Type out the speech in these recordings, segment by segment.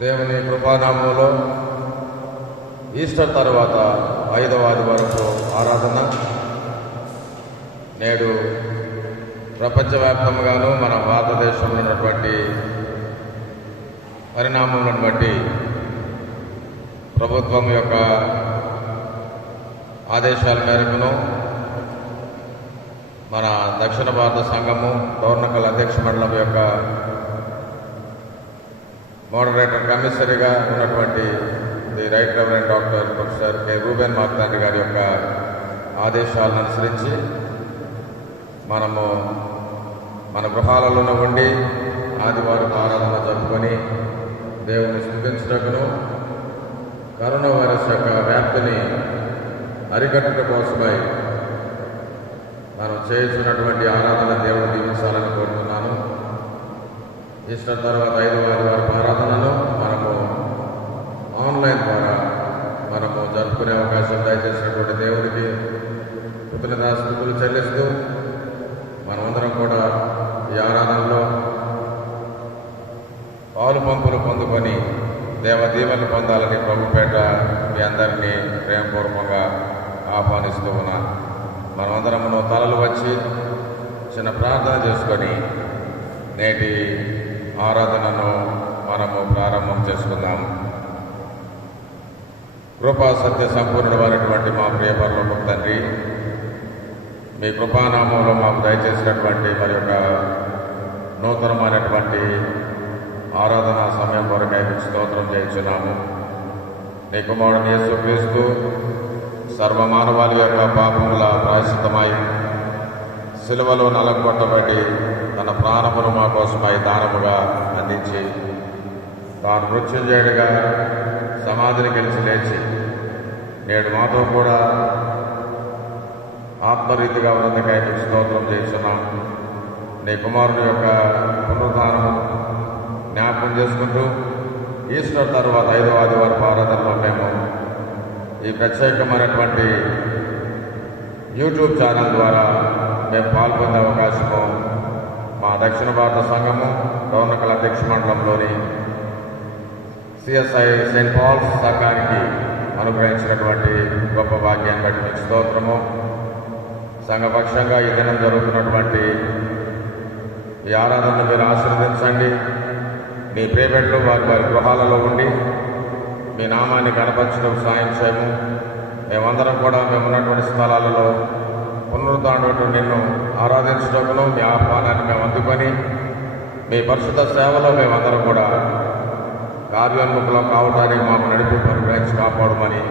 దేవుని కృపానామంలో ఈస్టర్ తర్వాత 5వ ఆదివారపు ఆరాధన నేడు ప్రపంచవ్యాప్తంగాను మన భారతదేశంలో ఉన్నటువంటి పరిణామాలను బట్టి ప్రభుత్వం యొక్క ఆదేశాల మేరకును మన దక్షిణ భారత సంఘము డోర్నకల్ అధ్యక్ష మండలం యొక్క మోడరేటర్ కమిషనరీగా ఉన్నటువంటి the right reverend doctor professor K Ruben Marthandi గారి యొక్క ఆదేశాలను అనుసరించి మనము మన గృహాలలో ఉండి ఆదివారం ఆరాధన జరుపుకొని దేవుని స్తుతించటకును కరోనా వైరస్ యొక్క వ్యాప్తిని అరికట్టడం కోసమై మనం చేస్తున్నటువంటి ఆరాధన దేవుడు దీవించాలని కోరుతున్నాను. ఈస్టర్ తర్వాత 5వ ఆదివారం ఆరాధనను మనము ఆన్లైన్ ద్వారా మనము జరుపుకునే అవకాశం దయచేసినటువంటి దేవుడికి కృతజ్ఞతాస్తుతులు చెల్లిస్తూ మనమందరం కూడా ఈ ఆరాధనలో పాలు పంపులు పొందుకొని దేవ దీవెనలు పొందాలని ప్రభుపేట మీ అందరినీ ప్రేమపూర్వకంగా ఆహ్వానిస్తూ ఉన్నాను. మనమందరము తలలు వచ్చి చిన్న ప్రార్థన చేసుకొని నేటి ఆరాధనను మనము ప్రారంభం చేసుకుందాము. కృపా సత్య సంపూర్ణమైనటువంటి మా ప్రియ పరలోకపు తండ్రి, మీ కృపానామంలో మాకు దయచేసినటువంటి మరి యొక్క నూతనమైనటువంటి ఆరాధన సమయం కొరకై మీకు స్తోత్రం చేయించున్నాము. నీ కుమారుడు యేసుక్రీస్తు సర్వమానవాళి యొక్క పాపముల ప్రాయశ్చిత్తమై సిలువలో నలగొట్టబడి తన ప్రాణమును మా కోసమై దానముగా అందించి తాను మృత్యుంజయుడిగా సమాధిని గెలిచి లేచి నేడు మాతో కూడా ఆత్మరీతిగా ఉన్నందుకై మీకు స్తోత్రం చేస్తున్నాం. నీ కుమారుని యొక్క పునరుద్ధానము జ్ఞాపకం చేసుకుంటూ ఈస్టర్ తర్వాత 5వ ఆదివారం ఆరాధనలో మేము ఈ ప్రత్యేకమైనటువంటి యూట్యూబ్ ఛానల్ ద్వారా మేము పాల్పొందే అవకాశము మా దక్షిణ భారత సంఘము డోర్నకల్ అధ్యక్ష మండలంలోని సిఎస్ఐ సెయింట్ పాల్స్ సంఘానికి అనుగ్రహించినటువంటి గొప్ప భాగ్యాన్ని బట్టి మీకు స్తోత్రము. సంఘపక్షంగా ఈ దినం జరుగుతున్నటువంటి ఈ ఆరాధనను మీరు ఆశీర్వదించండి. మీ ప్రియబిడ్డలు వారి గృహాలలో ఉండి మీ నామాన్ని కనపరచడం సాయం చేయము. మేమందరం కూడా మేమున్నటువంటి స్థలాలలో పునరుద్ధరణతో నిన్ను ఆరాధించటకును మీ ఆహ్వానాన్ని మేము అందుకొని మీ పరిశుద్ధ సేవలో మేమందరం కూడా కార్యోన్ముఖులం కావడానికి మాకు నడిపి పరిగ్రహించి కాపాడమని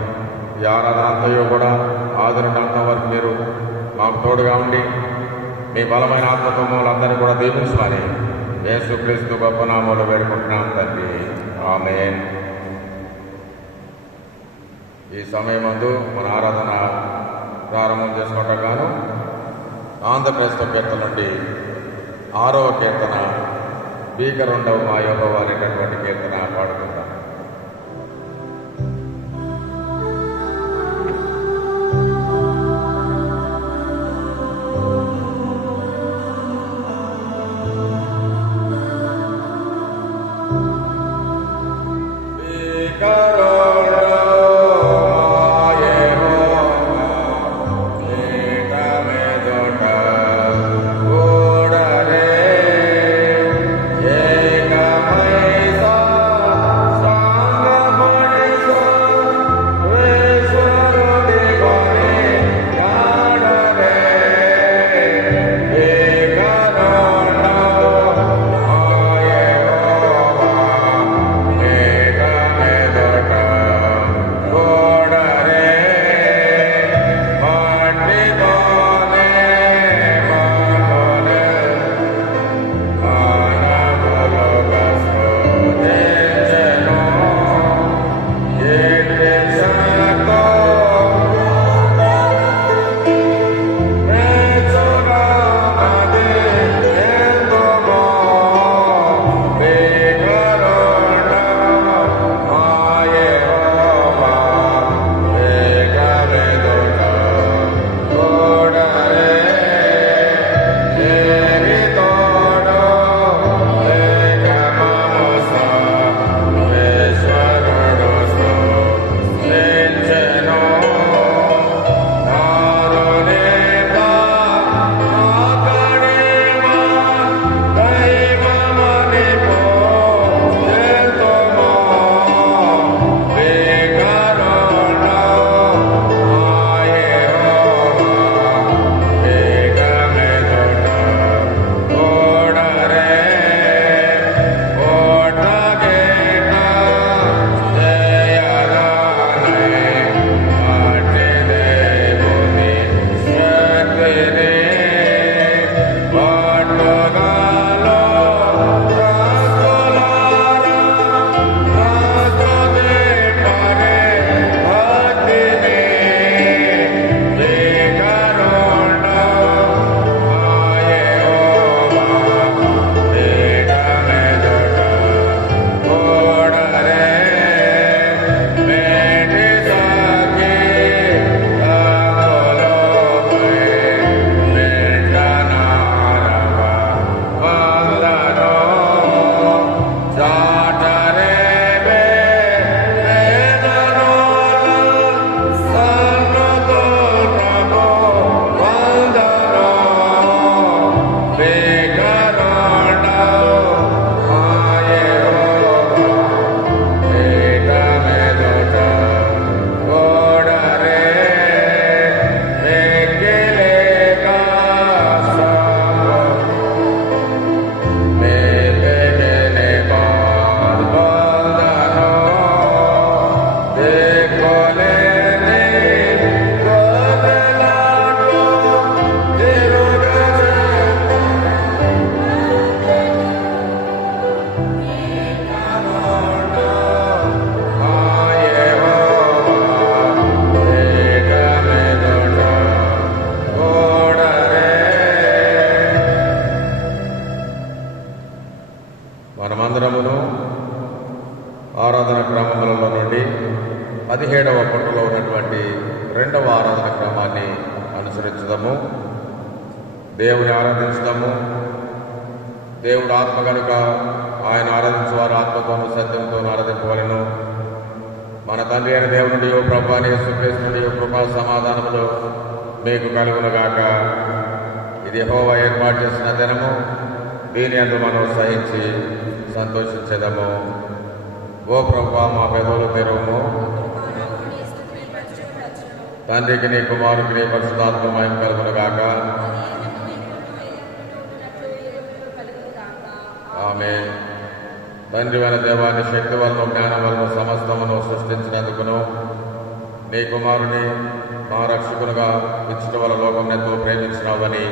ఈ ఆరాధన అంతయో కూడా ఆదరణంత వరకు మీరు మాకు తోడుగా ఉండి మీ బలమైన ఆత్మతోములందరూ కూడా దీవించమని యేసుక్రీస్తు గొప్ప నామంలో వేడుకుంటున్నాం తండ్రి, ఆమేన్. ఈ సమయమందు మన ఆరాధన ప్రారంభం చేసుకోవటం గాను ఆంధ్రప్రదేశ్ కీర్తన నుండి 6వ కీర్తన భీకరుండవు మా యెహోవా అనేటటువంటి కీర్తన పాడుకుంటాం. Sa మనమందరమును ఆరాధన క్రమములలో నుండి 17వ పుటలో ఉన్నటువంటి 2వ ఆరాధన క్రమాన్ని అనుసరించుదాము. దేవుని ఆరాధించుదాము. దేవుడు ఆత్మ కనుక ఆయన ఆరాధించేవారు ఆత్మతోనూ సత్యంతోనూ ఆరాధింపవలెను. మన తండ్రి అయిన దేవుని ప్రభువైన యేసుక్రీస్తు కృపా సమాధానములు మీకు కలుగునుగాక. ఇది యెహోవా ఏర్పాటు చేసిన దినము, దీని యందు మనం సహించి సంతోషించెదము. ఓ ప్రభువా, మా పెదవులు తెరవుము. తండ్రికి నీ కుమారునికి నీ పరిశుద్ధాత్మ మహిమ కలుగునుగాక. ఆమేన్. తండ్రి అయిన దేవాన్ని శక్తి వలన జ్ఞానం వలన సమస్తమును సృష్టించినందుకును, నీ కుమారుని మా రక్షకునుగా ఇచ్చట వల్ల లోకం ఎంతో ప్రేమించినావని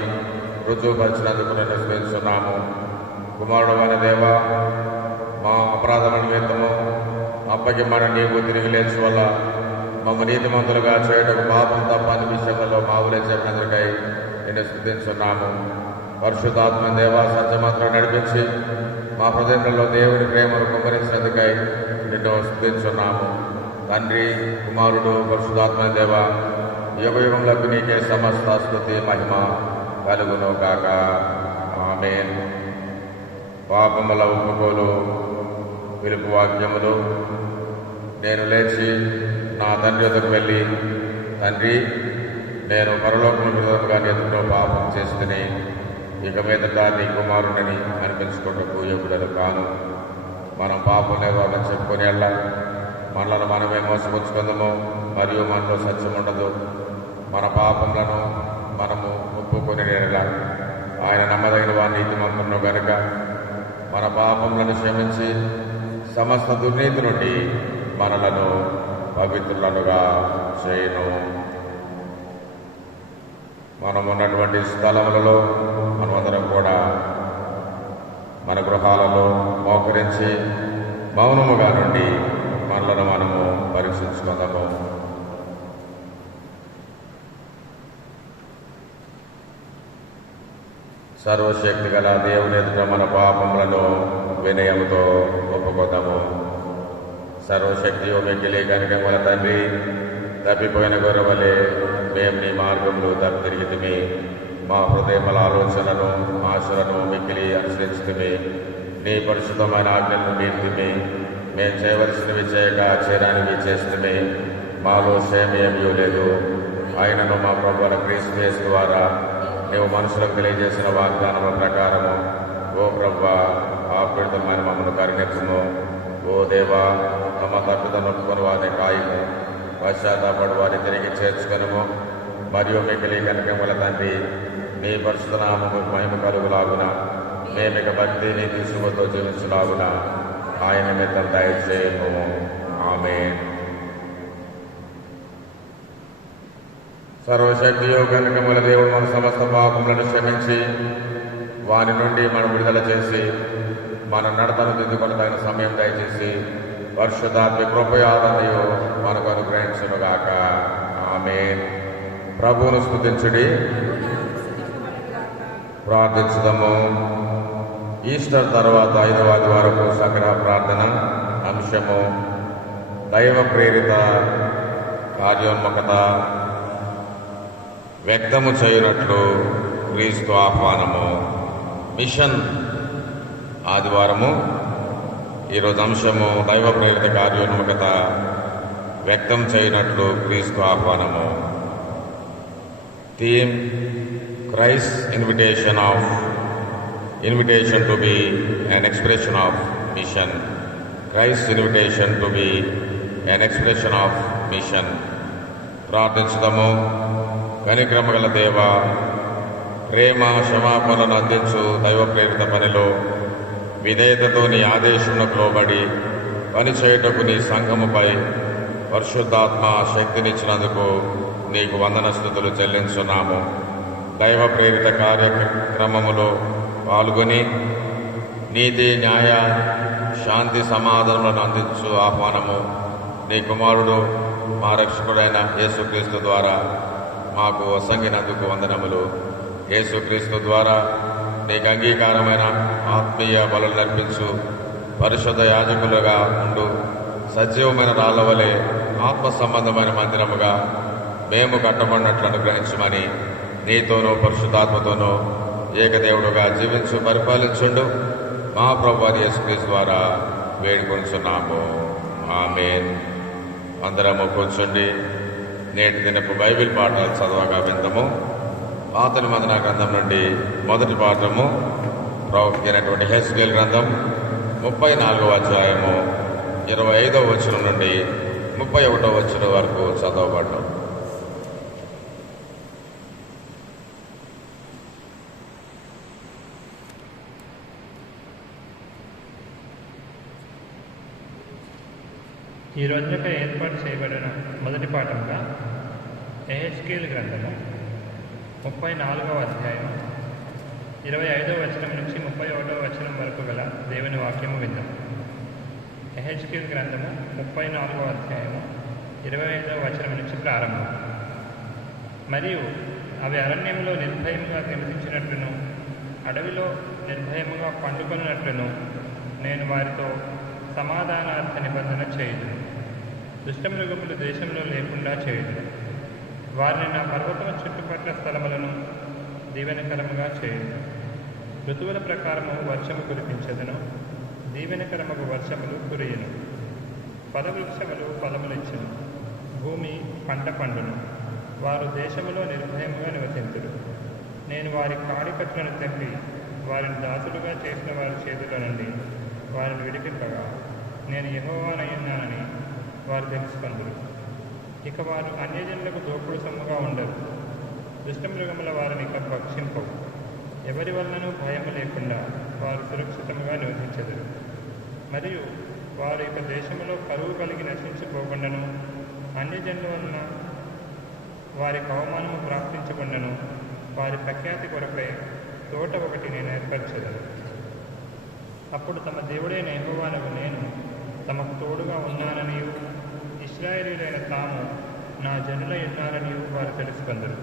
రుజువుపరిచినందుకు నేను స్మరిస్తున్నాము. కుమారుడు అయిన దేవ, మా అపరాధముల నిమిత్తము అప్పగిమ్మని నీవు తిరిగి లేచి వల్ల మమ్మ నీతిమంతులుగా చేయటం పాపం తప్ప అన్ని విషయంలో మావులే చెప్పినందుకై నేను స్తుతించున్నాము. పరిశుద్ధాత్మ దేవ సత్యమంత్రం నడిపించి మా హృదయంలో దేవుని ప్రేమను కుమ్మరించినందుకై నిన్ను స్తుతించున్నాము. తండ్రి, కుమారుడు, పరిశుద్ధాత్మ దేవ, యుగయుగములకు నీకే సమస్త స్తుతి మహిమ కలుగును కాక. ఆమేన్. పాపముల ఒప్పుకోలు పిలుపు వాక్యములు. నేను లేచి నా తండ్రి వద్దకు వెళ్ళి, తండ్రి, నేను పరలోకములకు విరోధంగా ఎదుటో పాపం చేస్తుని ఇక మీదట నీ కుమారుడిని అనిపించుకుంటూ యోగ్యుడను కాను. మనం పాపం నిర్వాహణ చెప్పుకొని వెళ్ళ మనలను మనమే మోసపుచ్చుకుందాము, మరియు మనలో సత్యం ఉండదు. మన పాపములను మనము ఒప్పుకొని నేరలా ఆయన నమ్మదగిన వారి నీతిమంతులను గనుక మన పాపములను క్షమించి సమస్త దుర్నీతి నుండి మనలను పవిత్రులనుగా చేయను. మనం ఉన్నటువంటి స్థలములలో మనమందరం కూడా మన గృహాలలో మోకరించి మౌనముగా నుండి మనలను మనము పరీక్షించుకుందాము. సర్వశక్తి గల దేవుని ఎదుట మన పాపములను వినయముతో ఒప్పుకుందాము. సర్వశక్తి మిగిలి కనుక మన తండ్రి, తప్పిపోయిన గొర్రెవలే మేము నీ మార్గంలో తప్పి తిరిగితిమి. మా హృదయముల ఆలోచనలను ఆశలను మిగిలి అనుసరించుతిమి. నీ పరిశుద్ధమైన ఆజ్ఞలను మీర్తిమి. మేము చేయవలసినవి చేయక చేయడానివి చేస్తుమే. మాలో క్షేమేమీ లేదు. ఆయనను మా ప్రభువైన క్రీస్తు యేసు ద్వారా నీవు మనుషులకు తెలియజేసిన వాగ్దానముల ప్రకారము ఓ ప్రభువా, ఆపీడితమైన మమ్మల్ని కరుణించుము. ఓ దేవా, తమ తప్పుదను ఒప్పుకొని వారిని కాయము. పశ్చాత్తాపడి వారిని తిరిగి చేర్చుకొనుము. మరియు మిగిలి కనుక తండ్రి, నీ పరిశుద్ధ నామము మహిమ కలుగులాగున మేమిక భక్తి నీ తీసుకుతో జీవించులాగున ఆయన నిమిత్తం దయచేయము. ఆమేన్. సర్వశక్తియో కనుకముల దేవుడు మన సమస్త పాపములను క్షమించి వారి నుండి మనం విడుదల చేసి మన నడతను దిద్దుకొని తగిన సమయం దయచేసి పరిశుద్ధాత్మ కృపయాదయో మనకు అనుగ్రహించునుగాక. ఆమేన్. ప్రభువును స్తుతించుడి, ప్రార్థించుదాము. ఈస్టర్ తర్వాత 5వ ఆదివారపు సంగ్రహ ప్రార్థన అంశము దైవ ప్రేరిత కార్యోన్ముఖత వ్యక్తము చేయునట్లు క్రీస్తు ఆహ్వానము. మిషన్ ఆదివారము. ఈరోజు అంశము దైవ ప్రేరిత కార్యోన్ముఖత వ్యక్తం చేయునట్లు క్రీస్తు ఆహ్వానము. Theme Christ's invitation to be an expression of mission. Christ's invitation to be an expression of mission. ప్రార్థించుదాము. కనికరమగల దేవ, ప్రేమ క్షమాపణను అందించు దైవ ప్రేరిత పనిలో విధేయతతో నీ ఆదేశమునకు లోబడి పనిచేయుటకు నీ సంఘముపై పరిశుద్ధాత్మ శక్తినిచ్చినందుకు నీకు వందన స్తుతులు చెల్లించున్నాము. దైవ ప్రేరిత కార్యక్రమములో పాల్గొని నీతి, న్యాయ, శాంతి, సమాధానములను అందించు ఆహ్వానము నీ కుమారుడు మా రక్షకుడైన యేసుక్రీస్తు ద్వారా మాకు వసంగినందుకు వందనములు. యేసుక్రీస్తు ద్వారా నీకు అంగీకారమైన ఆత్మీయ బలులు నర్పించు పరిశుద్ధ యాజకులుగా ఉండు సజీవమైన రాళ్ల వలె ఆత్మ సంబంధమైన మందిరముగా మేము కట్టబడినట్లు అనుగ్రహించమని నీతోనూ పరిశుద్ధాత్మతోనూ ఏకదేవుడుగా జీవించు పరిపాలించుండు మా ప్రభువు యేసుక్రీస్తు ద్వారా వేడుకొనుచున్నాము. ఆమేన్. అందరము కూర్చుండి నేటి దినపు బైబిల్ పాఠాలు చదవగా విందము. పాత నిబంధన గ్రంథం నుండి మొదటి పాఠము ప్రవక్త అయినటువంటి హెస్కేల్ గ్రంథం 34వ అధ్యాయము 25వ వచనం నుండి 31వ వచనం వరకు చదవబడ్డాం. ఈ రోజునక ఏర్పాటు చేయబడిన మొదటి పాఠంగా యెహెజ్కేలు గ్రంథము 34వ అధ్యాయం 25వ వచనం నుంచి 31వ వచనం వరకు గల దేవుని వాక్యము విందాం. యెహెజ్కేలు గ్రంథము 34వ అధ్యాయము 25వ వచనం నుంచి ప్రారంభం. మరియు అవి అరణ్యంలో నిర్భయముగా నివసించినట్లును అడవిలో నిర్భయముగా పండుకొనున్నట్లును నేను వారితో సమాధానార్థ నిబంధన చేయుదును. దుష్టమృగములు దేశంలో లేకుండా చేయుదును. వారిని నా పర్వతము చుట్టుపట్ల స్థలములను దీవెనకరముగా చేయుదును. ఋతువుల ప్రకారము వర్షము కురిపించదును. దీవెనకరముగు వర్షములు కురియును. ఫలవృక్షములు ఫలములిచ్చును. భూమి పంట పండును. వారు దేశములో నిర్భయముగా నివసించుడు. నేను వారి కాడికట్లను తెంపి వారిని దాసులుగా చేసిన వారి చేతుల నుండి వారిని విడిపింపగా నేను యెహోవానయ్యున్నానని వారు తెలుసుకొందురు. ఇక వారు అన్యజనులకు దోపుడు సొమ్ముగా ఉండరు. దుష్టమృగముల వారిని ఇక భక్షింపవు. ఎవరి వలననూ భయము లేకుండా వారు సురక్షితముగా నివసించెదరు. మరియు వారు ఇక దేశంలో కరువు కలిగి నశించిపోకుండాను అన్యజనుల వలన వారికి అవమానము ప్రాప్తించకుండాను వారి ప్రఖ్యాతి కొరకై తోట ఒకటి నేను ఏర్పరచెదను. అప్పుడు తమ దేవుడైన యెహోవానగు నేను తమకు తోడుగా ఉన్నాననియు ఇశ్రాయేలీయులైన తాము నా జనులై ఉన్నారనియు వారు తెలుసుకొందరు.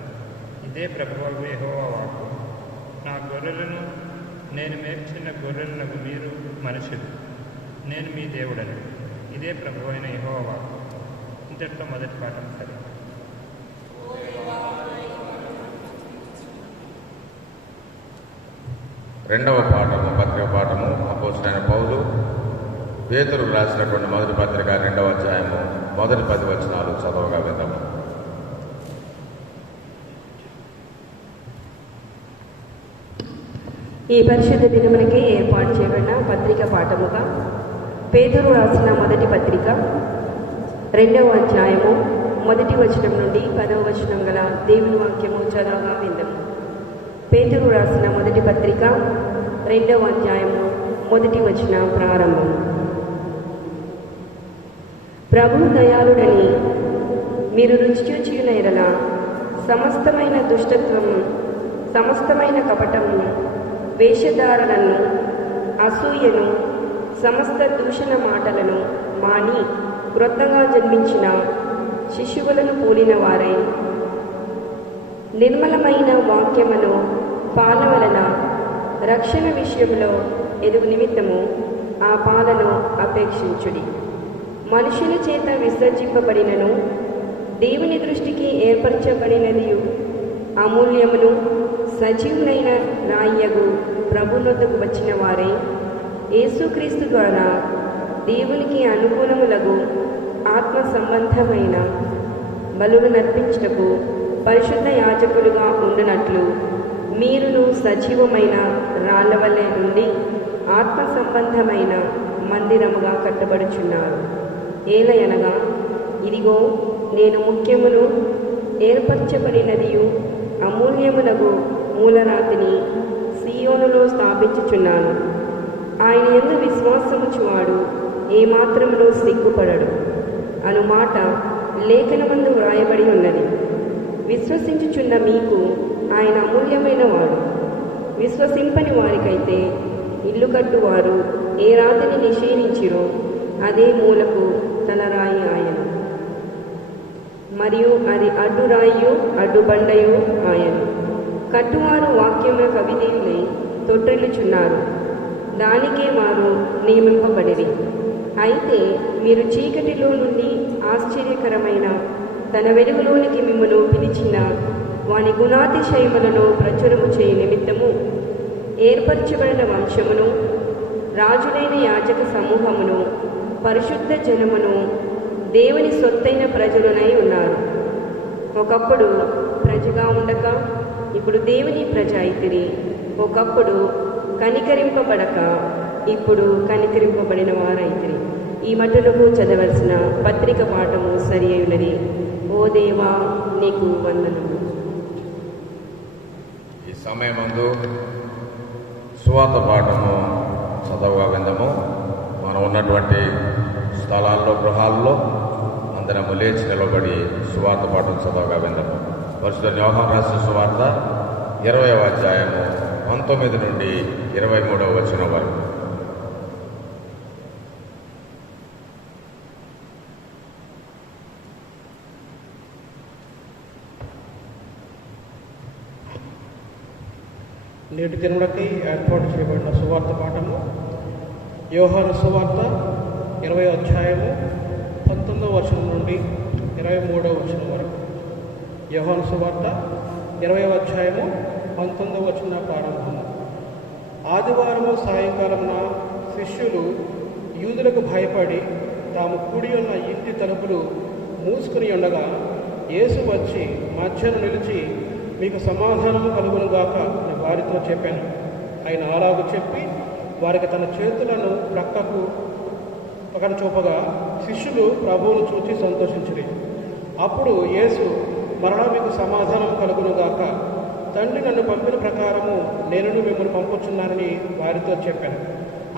ఇదే ప్రభువగు యెహోవా వాక్కు. నా గొర్రెలను నేను మేర్చిన గొర్రెలకు మీరు మనుషులు, నేను మీ దేవుడను. ఇదే ప్రభువైన యెహోవా వాక్కు. ఇంతటితో మొదటి పాఠం సరే. రెండవ పాఠము పత్రిక పాఠము అపోస్తలుడైన పౌలు పేతురుకు రాసినటువంటి మొదటి పత్రిక 2వ అధ్యాయము మొదటి 10 వచనాలు చదవగా విందాము. ఈ పరిశుద్ధ దినమునకే ఏర్పాటు చేయబడిన పత్రిక పాఠముగా పేతురు రాసిన మొదటి పత్రిక 2వ అధ్యాయము మొదటి వచనం నుండి 10వ వచనం గల దేవుని వాక్యము చదవగా విందాము. పేతురు రాసిన మొదటి పత్రిక 2వ అధ్యాయము మొదటి వచనం ప్రారంభం. ప్రభు దయాళుడని మీరు రుచి చూచిన ఎడల సమస్తమైన దుష్టత్వము, సమస్తమైన కపటమును, వేషధారణను, అసూయను, సమస్త దూషణ మాటలను మాని క్రొత్తగా జన్మించిన శిశువులను పోలిన వారై నిర్మలమైన వాక్యమును పాల వలన రక్షణ విషయంలో ఎదుగు నిమిత్తము ఆ పాలను అపేక్షించుడి. మనుషుల చేత విసర్జింపబడినను దేవుని దృష్టికి ఏర్పరచబడినదియు అమూల్యమును సజీవునైన రాయ్యగు ప్రభునొద్దకు వచ్చిన వారే యేసుక్రీస్తు ద్వారా దేవునికి అనుకూలములగు ఆత్మ సంబంధమైన బలులు నర్పించుటకు పరిశుద్ధ యాజకులుగా ఉండునట్లు మీరును సజీవమైన రాళ్ల వలె ఉండి ఆత్మ సంబంధమైన మందిరముగా కట్టబడుచున్నారు. ఏలయనగా ఇదిగో నేను ముఖ్యమును ఏర్పరచబడినదియు అమూల్యమునగు మూలరాతిని సీయోనులో స్థాపించుచున్నాను. ఆయన యందు విశ్వాసముచువాడు ఏమాత్రమును సిగ్గుపడడు అను మాట లేఖనమందు వ్రాయబడి ఉన్నది. విశ్వసించుచున్న మీకు ఆయన అమూల్యమైన వాడు. విశ్వసింపని వారికైతే ఇల్లు కట్టువారు ఏ రాతిని నిషేధించిరో అదే మూలకు తలరాయి ఆయను, మరియు అది అడ్డురాయు అడ్డుబండయు ఆయను. కట్టువారు వాక్యములకు అవిధేయులై తొట్టిల్లుచున్నారు. దానికే వారు నియమింపబడిరి. అయితే మీరు చీకటిలో నుండి ఆశ్చర్యకరమైన తన వెలుగులోనికి మిమ్మను పిలిచిన వాని గుణాతిశయములను ప్రచురము చేయ నిమిత్తము ఏర్పరచబడిన వంశమును, రాజులైన యాజక సమూహమును, పరిశుద్ధ జనమును, దేవుని సొత్తైన ప్రజలునై ఉన్నారు. ఒకప్పుడు ప్రజగా ఉండక ఇప్పుడు దేవుని ప్రజ అయితిరి. ఒకప్పుడు కనికరింపబడక ఇప్పుడు కనికరింపబడిన వారైతిరి. ఈ మటులకు చదవలసిన పత్రిక పాఠము సరి అయినది. ఓ దేవా, నీకు వందనము. ఈ సమయమందు సువార్త పాఠము చదవగా విందము. మనం ఉన్నటువంటి స్థలాల్లో, గృహాల్లో అందరము లేచి నిలబడి సువార్త పాఠం చదవగా విందము. పరిశుద్ధ యోహాను రాసిన సువార్త 20వ అధ్యాయము 19 నుండి 23వ వచనం వరకు. నేటి దినములకై ఏర్పాటు చేయబడిన సువార్త పాఠము యోహాను సువార్త 20వ అధ్యాయము 19వ వచనం నుండి 23వ వచనం వరకు. యోహాను సువార్త 20వ అధ్యాయము 19వ వచనం ప్రారంభము. ఆదివారము సాయంకాలమున శిష్యులు యూదులకు భయపడి తాము కూడి ఉన్న ఇంటి తలుపులు మూసుకుని ఉండగా యేసు వచ్చి మధ్యను నిలిచి, మీకు సమాధానము కలుగునుగాక అని వారితో చెప్పాను. ఆయన అలాగూ చెప్పి వారికి తన చేతులను ప్రక్కన చూపగా శిష్యులు ప్రభువును చూచి సంతోషించిరి. అప్పుడు యేసు, మరలా మీకు సమాధానం కలుగునుగాక, తండ్రి నన్ను పంపిన ప్రకారము నేను మిమ్మల్ని పంపుచున్నానని వారితో చెప్పాను.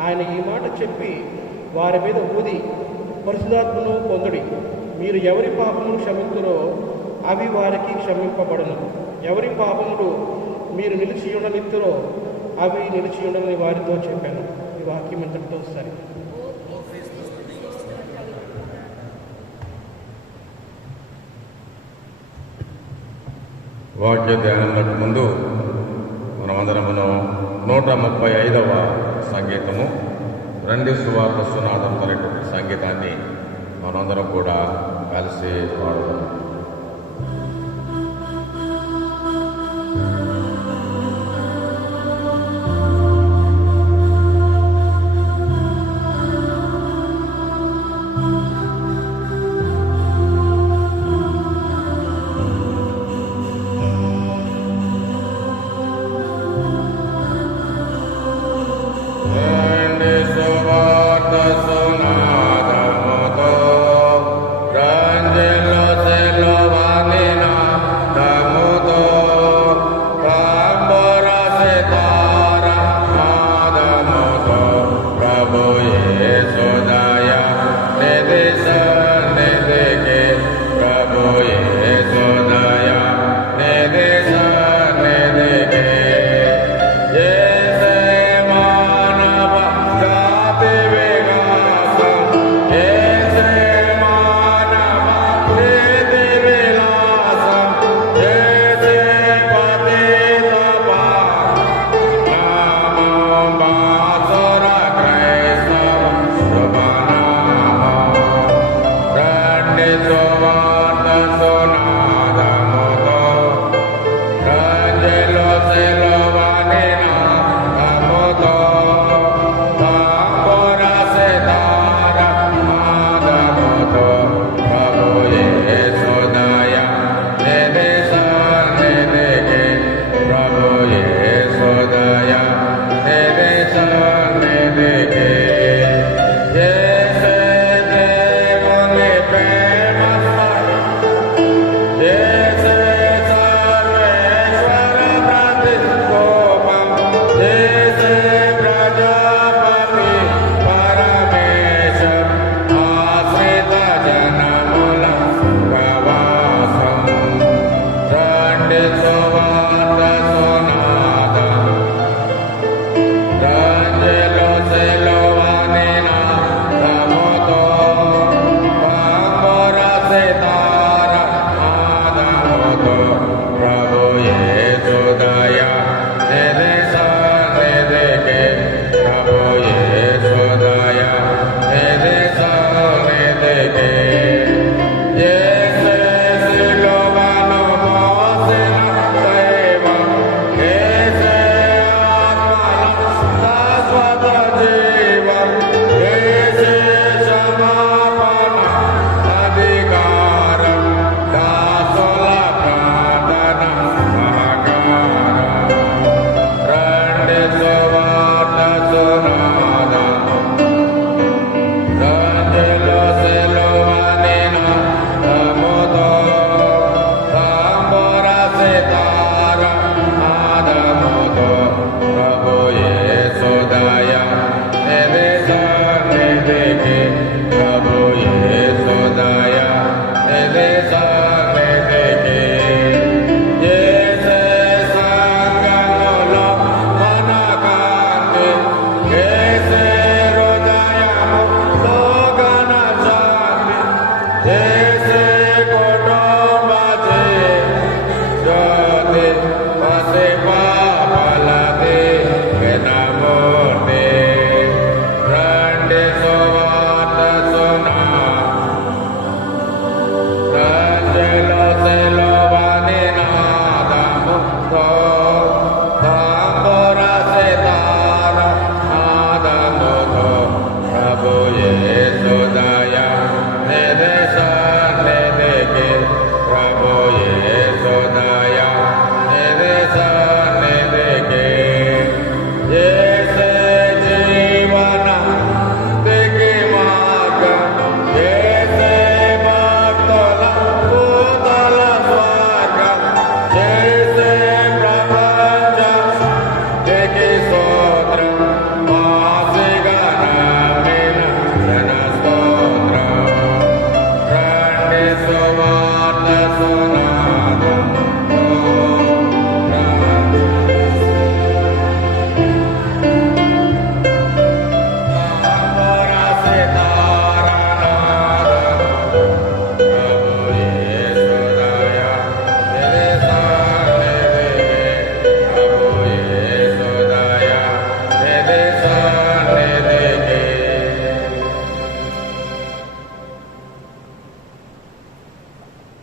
ఆయన ఈ మాట చెప్పి వారి మీద ఊది, పరిశుద్ధాత్మను పొందుడి. మీరు ఎవరి పాపములు క్షమింతురో అవి వారికి క్షమింపబడును. ఎవరి పాపములు మీరు నిలిచి ఉండనిత్తురో అవి నిలిచి ఉండని వారితో చెప్పాను. ఈ వాక్యం ఇంతటితో సరి. వాక్య ధ్యానంలోకి ముందు మనమందరమును 135వ సంగీతము రండి సువార్త సునాదం అనేటువంటి సంగీతాన్ని మనందరం కూడా కలిసి పాడుతాం. Angelo se lo va a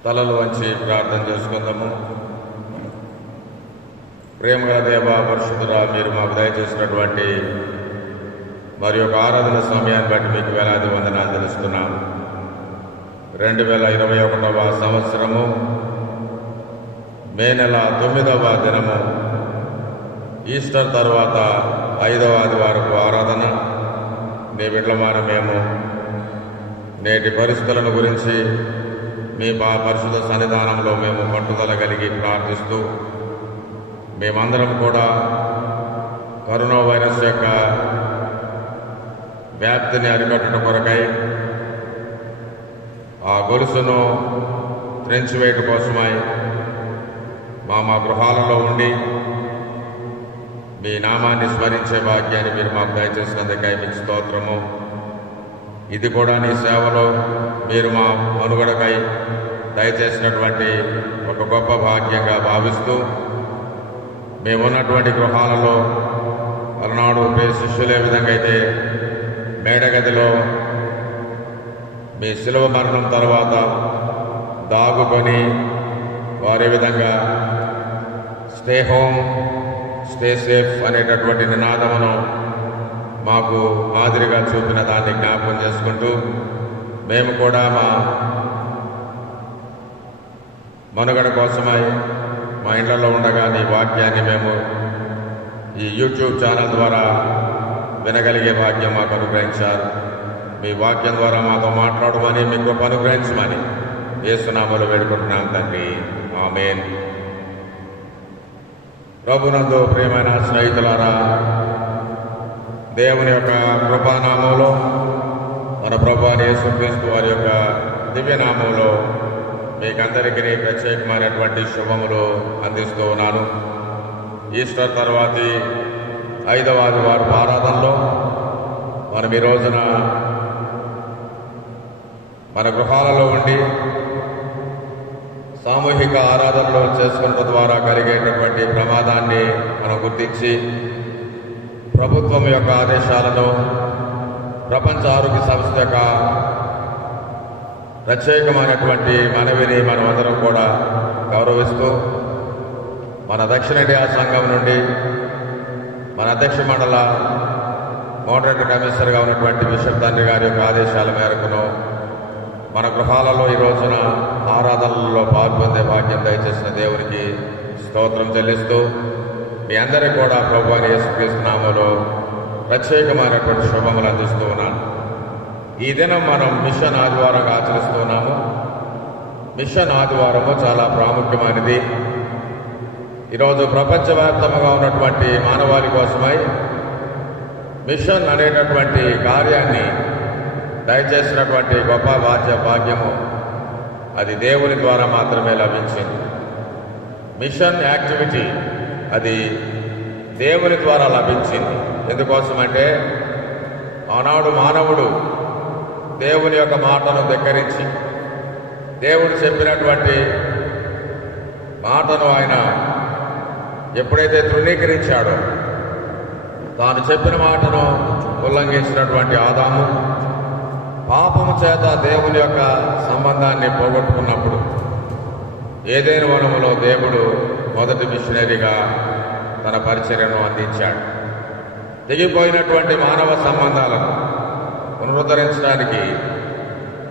తలలు వంచి ప్రార్థన చేసుకుందాము. ప్రేమగల దేవ, పరిశుద్ధుడా, మీరు మాకు దయచేసినటువంటి మరి యొక్క ఆరాధన సమయాన్ని బట్టి మీకు వేలాది వందనాలు తెలుస్తున్నాము. 2021వ సంవత్సరము మే నెల 9వ దినము, ఈస్టర్ తర్వాత 5వ ఆదివారపు ఆరాధన. నీ బిడ్డలమాన మేము నేటి పరిస్థితులను గురించి మీ పరిశుద్ధ సన్నిధానంలో మేము పట్టుదల కలిగి ప్రార్థిస్తూ, మేమందరం కూడా కరోనా వైరస్ యొక్క వ్యాప్తిని అరికట్టడం కొరకై ఆ గొలుసును త్రెంచివేయటం కోసమై మా గృహాలలో ఉండి మీ నామాన్ని స్మరించే భాగ్యాన్ని మీరు మాకు దయచేసినందుకై మీకు స్తోత్రము. ఇది కూడా నీ సేవలో మీరు మా మనుగడకై దయచేసినటువంటి ఒక గొప్ప భాగ్యంగా భావిస్తూ, మేమున్నటువంటి గృహాలలో అలనాడు శిష్యులు ఏ విధంగా అయితే మేడగదిలో మీ శిలువ మరణం తర్వాత దాగుకొని వారి విధంగా స్టే హోమ్ స్టే సేఫ్ అనేటటువంటి నినాదమును మాకు మాదిరిగా చూపిన దాన్ని జ్ఞాపకం చేసుకుంటూ, మేము కూడా మా మనుగడ కోసమై మా ఇళ్లలో ఉండగా నీ వాక్యాన్ని మేము ఈ యూట్యూబ్ ఛానల్ ద్వారా వినగలిగే భాగ్యం మాకు అనుగ్రహించారు. మీ వాక్యం ద్వారా మాతో మాట్లాడమని, మీ కృప అనుగ్రహించమని యేసునామములో వేడుకుంటున్నాం తండ్రి, ఆమేన్. ప్రభునందు ప్రియమైన స్నేహితులారా, దేవుని యొక్క కృపానామంలో, మన ప్రభువైన యేసుక్రీస్తు వారి యొక్క దివ్యనామంలో మీకందరికీ ప్రత్యేకమైనటువంటి శుభములు అందిస్తూ ఉన్నాను. ఈస్టర్ తర్వాతి 5వ ఆదివారపు ఆరాధనలో మనం ఈ రోజున మన గృహాలలో ఉండి సామూహిక ఆరాధనలు చేసుకున్న ద్వారా కలిగేటటువంటి ప్రమాదాన్ని మనం గుర్తించి, ప్రభుత్వం యొక్క ఆదేశాలను, ప్రపంచ ఆరోగ్య సంస్థ యొక్క ప్రత్యేకమైనటువంటి మనవిని మనం అందరం కూడా గౌరవిస్తూ, మన దక్షిణ ఇండియా సంఘం నుండి మన అధ్యక్ష మండల మోడరేటర్ కమిషనర్గా ఉన్నటువంటి బిషప్ తండ్రి గారి యొక్క ఆదేశాల మేరకును మన గృహాలలో ఈ రోజున ఆరాధనలలో పాల్పొందే భాగ్యం దయచేసిన దేవునికి స్తోత్రం చెల్లిస్తూ, మీ అందరికీ కూడా ప్రభువైన యేసుక్రీస్తు నామములో ప్రత్యేకమైనటువంటి శుభములు అందిస్తూ ఉన్నాను. ఈ దినం మనం మిషన్ ఆదివారంగా ఆచరిస్తున్నాము. మిషన్ ఆదివారము చాలా ప్రాముఖ్యమైనది. ఈరోజు ప్రపంచవ్యాప్తంగా ఉన్నటువంటి మానవాళి కోసమై మిషన్ అనేటటువంటి కార్యాన్ని దయచేసినటువంటి గొప్ప భాగ్యము అది దేవుని ద్వారా మాత్రమే లభించింది. మిషన్ యాక్టివిటీ అది దేవుని ద్వారా లభించింది. ఎందుకోసమంటే ఆనాడు మానవుడు దేవుని యొక్క మాటను ధిక్కరించి, దేవుడు చెప్పినటువంటి మాటను ఆయన ఎప్పుడైతే తృణీకరించాడో, తాను చెప్పిన మాటను ఉల్లంఘించినటువంటి ఆదాము పాపము చేత దేవుని యొక్క సంబంధాన్ని పోగొట్టుకున్నప్పుడు ఏదైనా వనములో దేవుడు మొదటి మిషనరీగా తన పరిచర్యను అందించాడు. తెగిపోయినటువంటి మానవ సంబంధాలను పునరుద్ధరించడానికి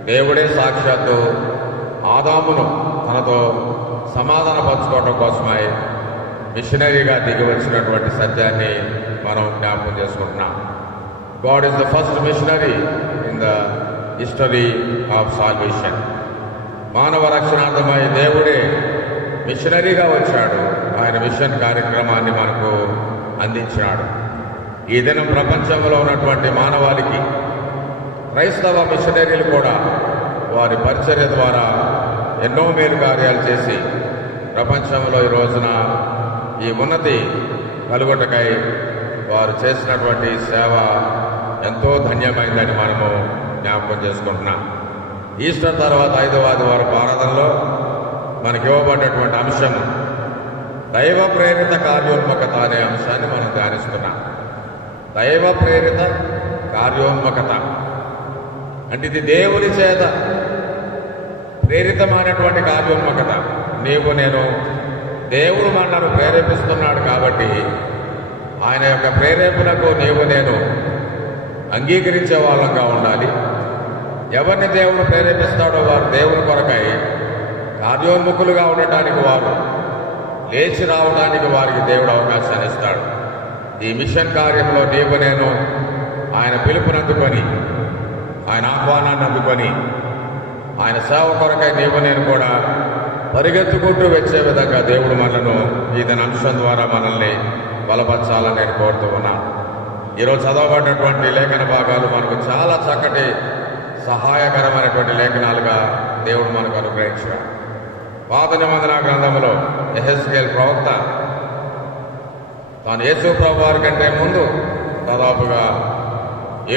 దేవుడే సాక్షాత్తు ఆదామును తనతో సమాధానపరచుకోవడం కోసమై మిషనరీగా దిగి వచ్చినటువంటి సత్యాన్ని మనం జ్ఞాపకం చేసుకుంటున్నాం. God is the first missionary in the history of salvation. మానవ రక్షణార్థమై దేవుడే మిషనరీగా వచ్చాడు. ఆయన మిషన్ కార్యక్రమాన్ని మనకు అందించినాడు. ఈ దినం ప్రపంచంలో ఉన్నటువంటి మానవాళికి క్రైస్తవ మిషనరీలు కూడా వారి పరిచర్య ద్వారా ఎన్నో మేలు కార్యాలు చేసి ప్రపంచంలో ఈ రోజున ఈ ఉన్నతి కలుగుటకై వారు చేసినటువంటి సేవ ఎంతో ధన్యమైందని మనము జ్ఞాపకం చేసుకుంటున్నాం. ఈస్టర్ తర్వాత 5వ ఆదివారపు ఆరాధనలో మనకి ఇవ్వబడ్డటువంటి అంశం దైవ ప్రేరిత కార్యోన్ముఖత అనే అంశాన్ని మనం ధ్యానిస్తున్నాం. దైవ ప్రేరిత కార్యోన్ముఖత అంటే ఇది దేవుని చేత ప్రేరితమైనటువంటి కార్యోన్ముఖత. నీవు నేను దేవుడు మనను ప్రేరేపిస్తున్నాడు కాబట్టి ఆయన యొక్క ప్రేరేపణకు నీవు నేను అంగీకరించే వాళ్ళంగా ఉండాలి. ఎవరిని దేవుడు ప్రేరేపిస్తాడో వారు దేవుని కొరకై కార్యోన్ముఖులుగా ఉండటానికి, వారు లేచి రావడానికి వారికి దేవుడు అవకాశాన్ని ఇస్తాడు. ఈ మిషన్ కార్యంలో నీవు నేను ఆయన పిలుపునందుకొని, ఆయన ఆహ్వానాన్ని అందుకొని, ఆయన సేవ కొరకై నీవు నేను కూడా పరిగెత్తుకుంటూ వచ్చే విధంగా దేవుడు మనను ఈ అంశం ద్వారా మనల్ని బలపరచాలని నేను కోరుతూ ఉన్నాను. ఈరోజు చదవబడినటువంటి లేఖన భాగాలు మనకు చాలా చక్కటి సహాయకరమైనటువంటి లేఖనాలుగా దేవుడు మనకు అనుగ్రహించాడు. పాత నిబంధన గ్రంథంలో యెహెజ్కేలు ప్రవక్త తాను యేసు ప్రభు వారి కంటే ముందు దాదాపుగా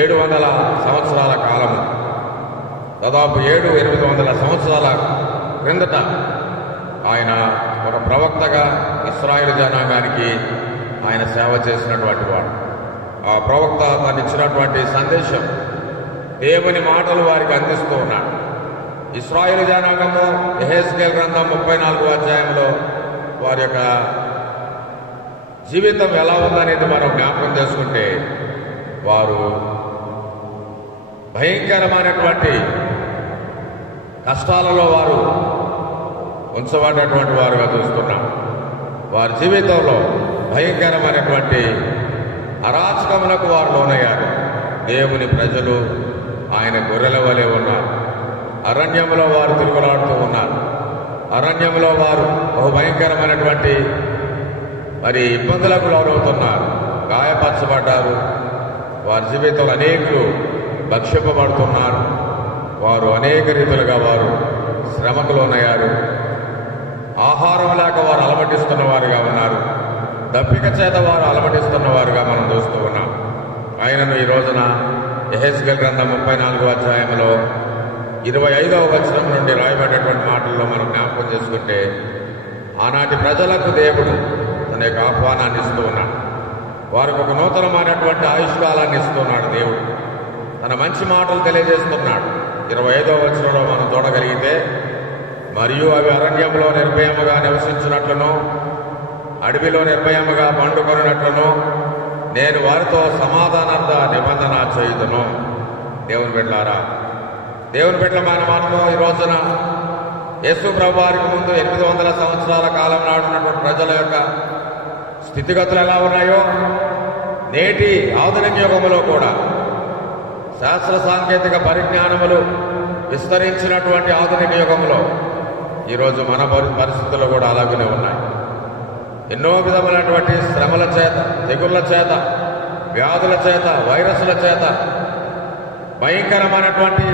700 సంవత్సరాల కాలము, దాదాపు 700-800 సంవత్సరాల క్రిందట ఆయన ఒక ప్రవక్తగా ఇశ్రాయేలు జనాంగానికి ఆయన సేవ చేసినటువంటి వాడు. ఆ ప్రవక్త తను ఇచ్చినటువంటి సందేశం, దేవుని మాటలు వారికి అందిస్తూ ఉన్నాడు. ఇశ్రాయేలు జనాంగము యెహెజ్కేలు గ్రంథం 34వ అధ్యాయంలో వారి యొక్క జీవితం ఎలా ఉందనేది మనం జ్ఞాపకం చేసుకుంటే, వారు భయంకరమైనటువంటి కష్టాలలో వారు ఉంచబడినటువంటి వారుగా చూస్తున్నాం. వారి జీవితంలో భయంకరమైనటువంటి అరాచకములకు వారు లోనయ్యారు. దేవుని ప్రజలు ఆయన గొర్రెల వలె ఉన్నారు. అరణ్యంలో వారు తిరుగులాడుతూ ఉన్నారు. అరణ్యంలో వారు భయంకరమైనటువంటి ఇబ్బందులకు లోనవుతున్నారు, గాయపరచబడ్డారు. వారి జీవితంలో అనేకులు భక్షింపబడుతున్నారు. వారు అనేక రీతులుగా వారు శ్రమకు లోనయ్యారు. ఆహారం లేక వారు అలమటిస్తున్న వారుగా ఉన్నారు. దప్పిక చేత వారు అలమటిస్తున్న వారుగా మనం చూస్తూ ఉన్నాం. ఆయనను ఈ రోజున యెహెజ్కేలు గ్రంథం 34వ అధ్యాయంలో 25వ వచనం నుండి రాయబడినటువంటి మాటల్లో మనం జ్ఞాపకం చేసుకుంటే, ఆనాటి ప్రజలకు దేవుడు తన యొక్క ఆహ్వానాన్ని ఇస్తూ ఉన్నాడు. వారికి ఒక నూతనమైనటువంటి ఆయుష్కాలాన్ని ఇస్తున్నాడు. దేవుడు తన మంచి మాటలు తెలియజేస్తున్నాడు. 25వ వచనంలో మనం చూడగలిగితే, మరియు అవి అరణ్యంలో నిర్భయముగా నివసించినట్లును, అడవిలో నిర్భయముగా పండుకొనున్నట్లును నేను వారితో సమాధానార్థ నిబంధన చేయుదును. దేవుని బిడ్డలారా, దేవుని బిడ్డల మనము ఈ రోజున యేసు ప్రభు వారికి ముందు 800 సంవత్సరాల కాలం నాడున్నటువంటి ప్రజల యొక్క స్థితిగతులు ఎలా ఉన్నాయో, నేటి ఆధునిక యుగంలో కూడా శాస్త్ర సాంకేతిక పరిజ్ఞానములు విస్తరించినటువంటి ఆధునిక యుగంలో ఈరోజు మన పరిస్థితులు కూడా అలాగనే ఉన్నాయి. ఎన్నో విధములైనటువంటి శ్రమల చేత, తెగుళ్ల చేత, వ్యాధుల చేత, వైరస్ల చేత, భయంకరమైనటువంటి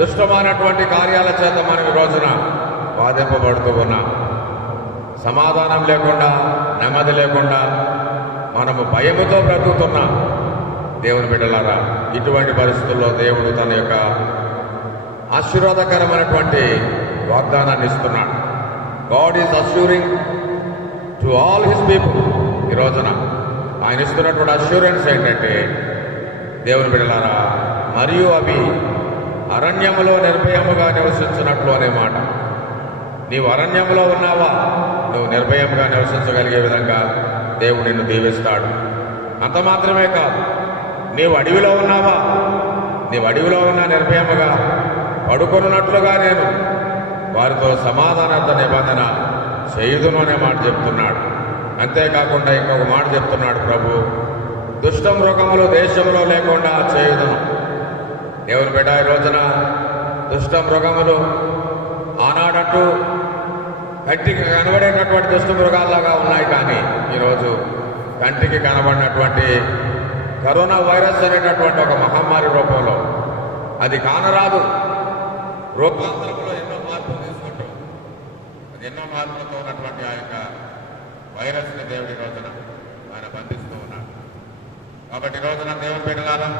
దుష్టమైనటువంటి కార్యాల చేత మనం ఈ రోజున బాధింపబడుతూ ఉన్నాం. సమాధానం లేకుండా, నెమ్మది లేకుండా మనము భయముతో బ్రతుకుతున్నాం. దేవుని బిడ్డలారా, ఇటువంటి పరిస్థితుల్లో దేవుడు తన యొక్క ఆశీర్వాదకరమైనటువంటి వాగ్దానాన్ని ఇస్తున్నాడు. God is assuring to all his people. ఈ రోజున ఆయన ఇస్తున్నటువంటి అష్యూరెన్స్ ఏంటంటే, దేవుని బిడ్డలారా, మరియు అవి అరణ్యములో నిర్భయముగా నివసించినట్లు అనే మాట. నీవు అరణ్యంలో ఉన్నావా, నువ్వు నిర్భయంగా నివసించగలిగే విధంగా దేవుడు నిన్ను దీవిస్తాడు. అంత మాత్రమే కాదు, నీవు అడవిలో ఉన్నావా, నీవు అడవిలో ఉన్న నిర్భయముగా పడుకొనున్నట్లుగా నేను వారితో సమాధానార్థ నిబంధన చేయుదును అనే మాట చెప్తున్నాడు. అంతేకాకుండా ఇంకొక మాట చెప్తున్నాడు ప్రభు, దుష్ట మృగములు దేశంలో లేకుండా చేయుదును. దేవుని బిడ్డ, ఈ రోజున దుష్ట మృగములు ఆనాడట్టు కంటికి కనబడేటటువంటి దుష్ట మృగాల్లాగా ఉన్నాయి, కానీ ఈరోజు కంటికి కనబడినటువంటి కరోనా వైరస్ అనేటటువంటి ఒక మహమ్మారి రూపంలో, అది కానరాదు రూపాంతరంలో ఎన్నో మార్పులు తీసుకుంటూ, అది ఎన్నో మార్పులతో ఉన్నటువంటి ఆ యొక్క వైరస్ని దేవుడి రోజున ఆయన బంధిస్తూ ఉన్నాడు. కాబట్టి ఈ రోజున దేవుని బిడ్డలారా,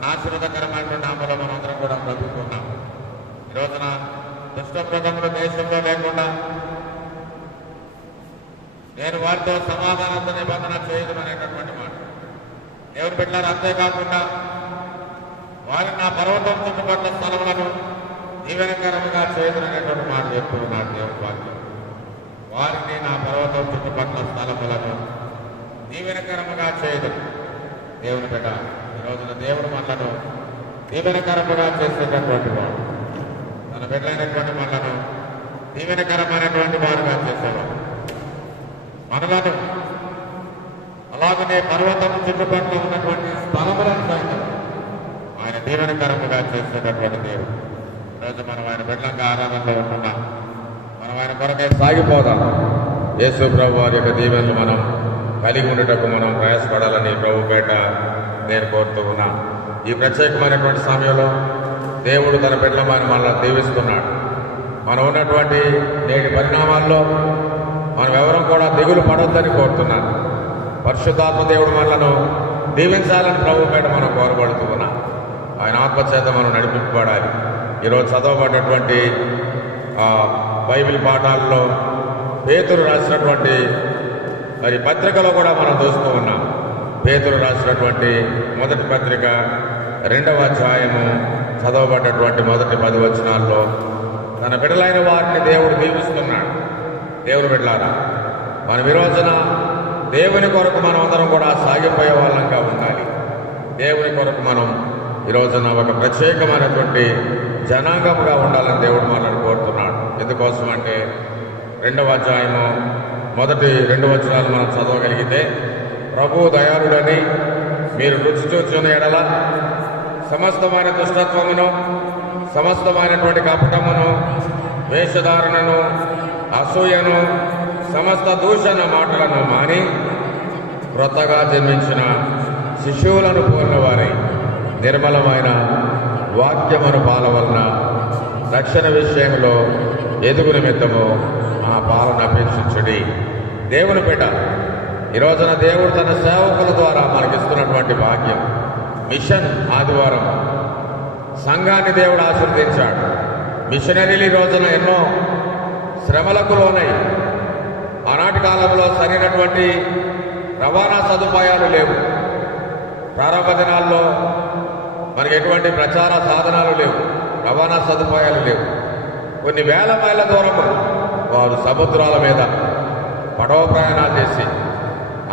మన ఆశీర్వాదకరమైనటువంటి నామలో మనం అందరం కూడా బ్రతుకుతున్నాం. ఈ రోజున దుష్ట మృగములు దేశంలో లేకుండా నేను వారితో సమాధానంతో నిబంధన చేయదు అనేటటువంటి మాట దేవుని బిడ్డలారు. అంతేకాకుండా వారిని నా పర్వతం చుట్టుపట్ల స్థలములను దీవెనకరముగా చేయదు అనేటువంటి మాట చెప్తూ ఉన్నాడు దేవుని వాక్యం. వారిని నా పర్వతం చుట్టుపట్ల స్థలములను దీవెనకరముగా చేయదు. దేవుని బిడ్డ, ఈ రోజున దేవుడు మనలను దీవెనకరముగా చేసేటటువంటి వాడు. తన బిడ్డలైనటువంటి మనలను దీవెనకరమైనటువంటి వాడుగా చేసేవాడు. మనలను అలాగనే పర్వతం చుట్టుపట్ల ఉన్నటువంటి స్థలములను సైతం ఆయన దీవెనకరముగా చేసేటటువంటి దేవుడు. ఈరోజు మనం ఆయన బిడ్డలంగా ఆరాధనలో ఉంటున్నాం. మనం ఆయన కొరకై సాగిపోదాం. యేసు ప్రభు వారి యొక్క దీవెనలు మనం కలిగి ఉండటకు మనం ప్రయాసపడాలని ప్రభు పేట నేను కోరుతూ ఉన్నాను. ఈ ప్రత్యేకమైనటువంటి సమయంలో దేవుడు తన బిడ్డల మనల్ని దీవిస్తున్నాడు. మనం ఉన్నటువంటి నేటి పరిణామాల్లో మనం ఎవరూ కూడా దిగులు పడొద్దని కోరుతున్నాను. పరిశుద్ధాత్మ దేవుడు మనలను దీవించాలని ప్రభు పేట మనం కోరబడుతూ ఉన్నాం. ఆయన ఆత్మచేత మనం నడిపింపబడాలి. ఈరోజు చదవబడినటువంటి బైబిల్ పాఠాల్లో పేతురు రాసినటువంటి మరి పత్రికలో కూడా మనం చూస్తూ ఉన్నాం. పేతురు రాసినటువంటి మొదటి పత్రిక 2వ అధ్యాయము చదవబడ్డటువంటి మొదటి 10 వచనాల్లో తన బిడ్డలైన వారిని దేవుడు దీవిస్తున్నాడు. దేవుని బిడ్డలారా, మనం ఈ రోజున దేవుని కొరకు మనం అందరం కూడా సాగిపోయే వాళ్ళంగా ఉండాలి. దేవుని కొరకు మనం ఈ రోజున ఒక ప్రత్యేకమైనటువంటి జనాంగంగా ఉండాలని దేవుడు మనల్ని కోరుతున్నాడు. ఎందుకోసం అంటే 2వ అధ్యాయము మొదటి 2 వచనాలు మనం చదవగలిగితే, ప్రభు దయాళుడని మీరు రుచి చూచున్న ఎడల సమస్తమైన దుష్టత్వమును, సమస్తమైనటువంటి కపటమును, వేషధారణను, అసూయను, సమస్త దూషణ మాటలను మాని క్రొత్తగా జన్మించిన శిశువులను పోలిన వారై నిర్మలమైన వాక్యమును పాల వలన రక్షణ విషయంలో ఎదుగు నిమిత్తము ఆ పాలన అపేక్షించుడి. దేవుని బిడ్డ, ఈ రోజున దేవుడు తన సేవకుల ద్వారా మనకిస్తున్నటువంటి భాగ్యం. మిషన్ ఆదివారం సంఘాన్ని దేవుడు ఆశీర్వదించాడు. మిషనరీలు ఈ రోజున ఎన్నో శ్రమలకు లోనై, ఆనాటి కాలంలో సరైనటువంటి రవాణా సదుపాయాలు లేవు. ప్రారంభ దినాల్లో మనకి ఎటువంటి ప్రచార సాధనాలు లేవు, రవాణా సదుపాయాలు లేవు. కొన్ని వేల మైళ్ళ దూరము వారు సముద్రాల మీద పడవ ప్రయాణాలు చేసి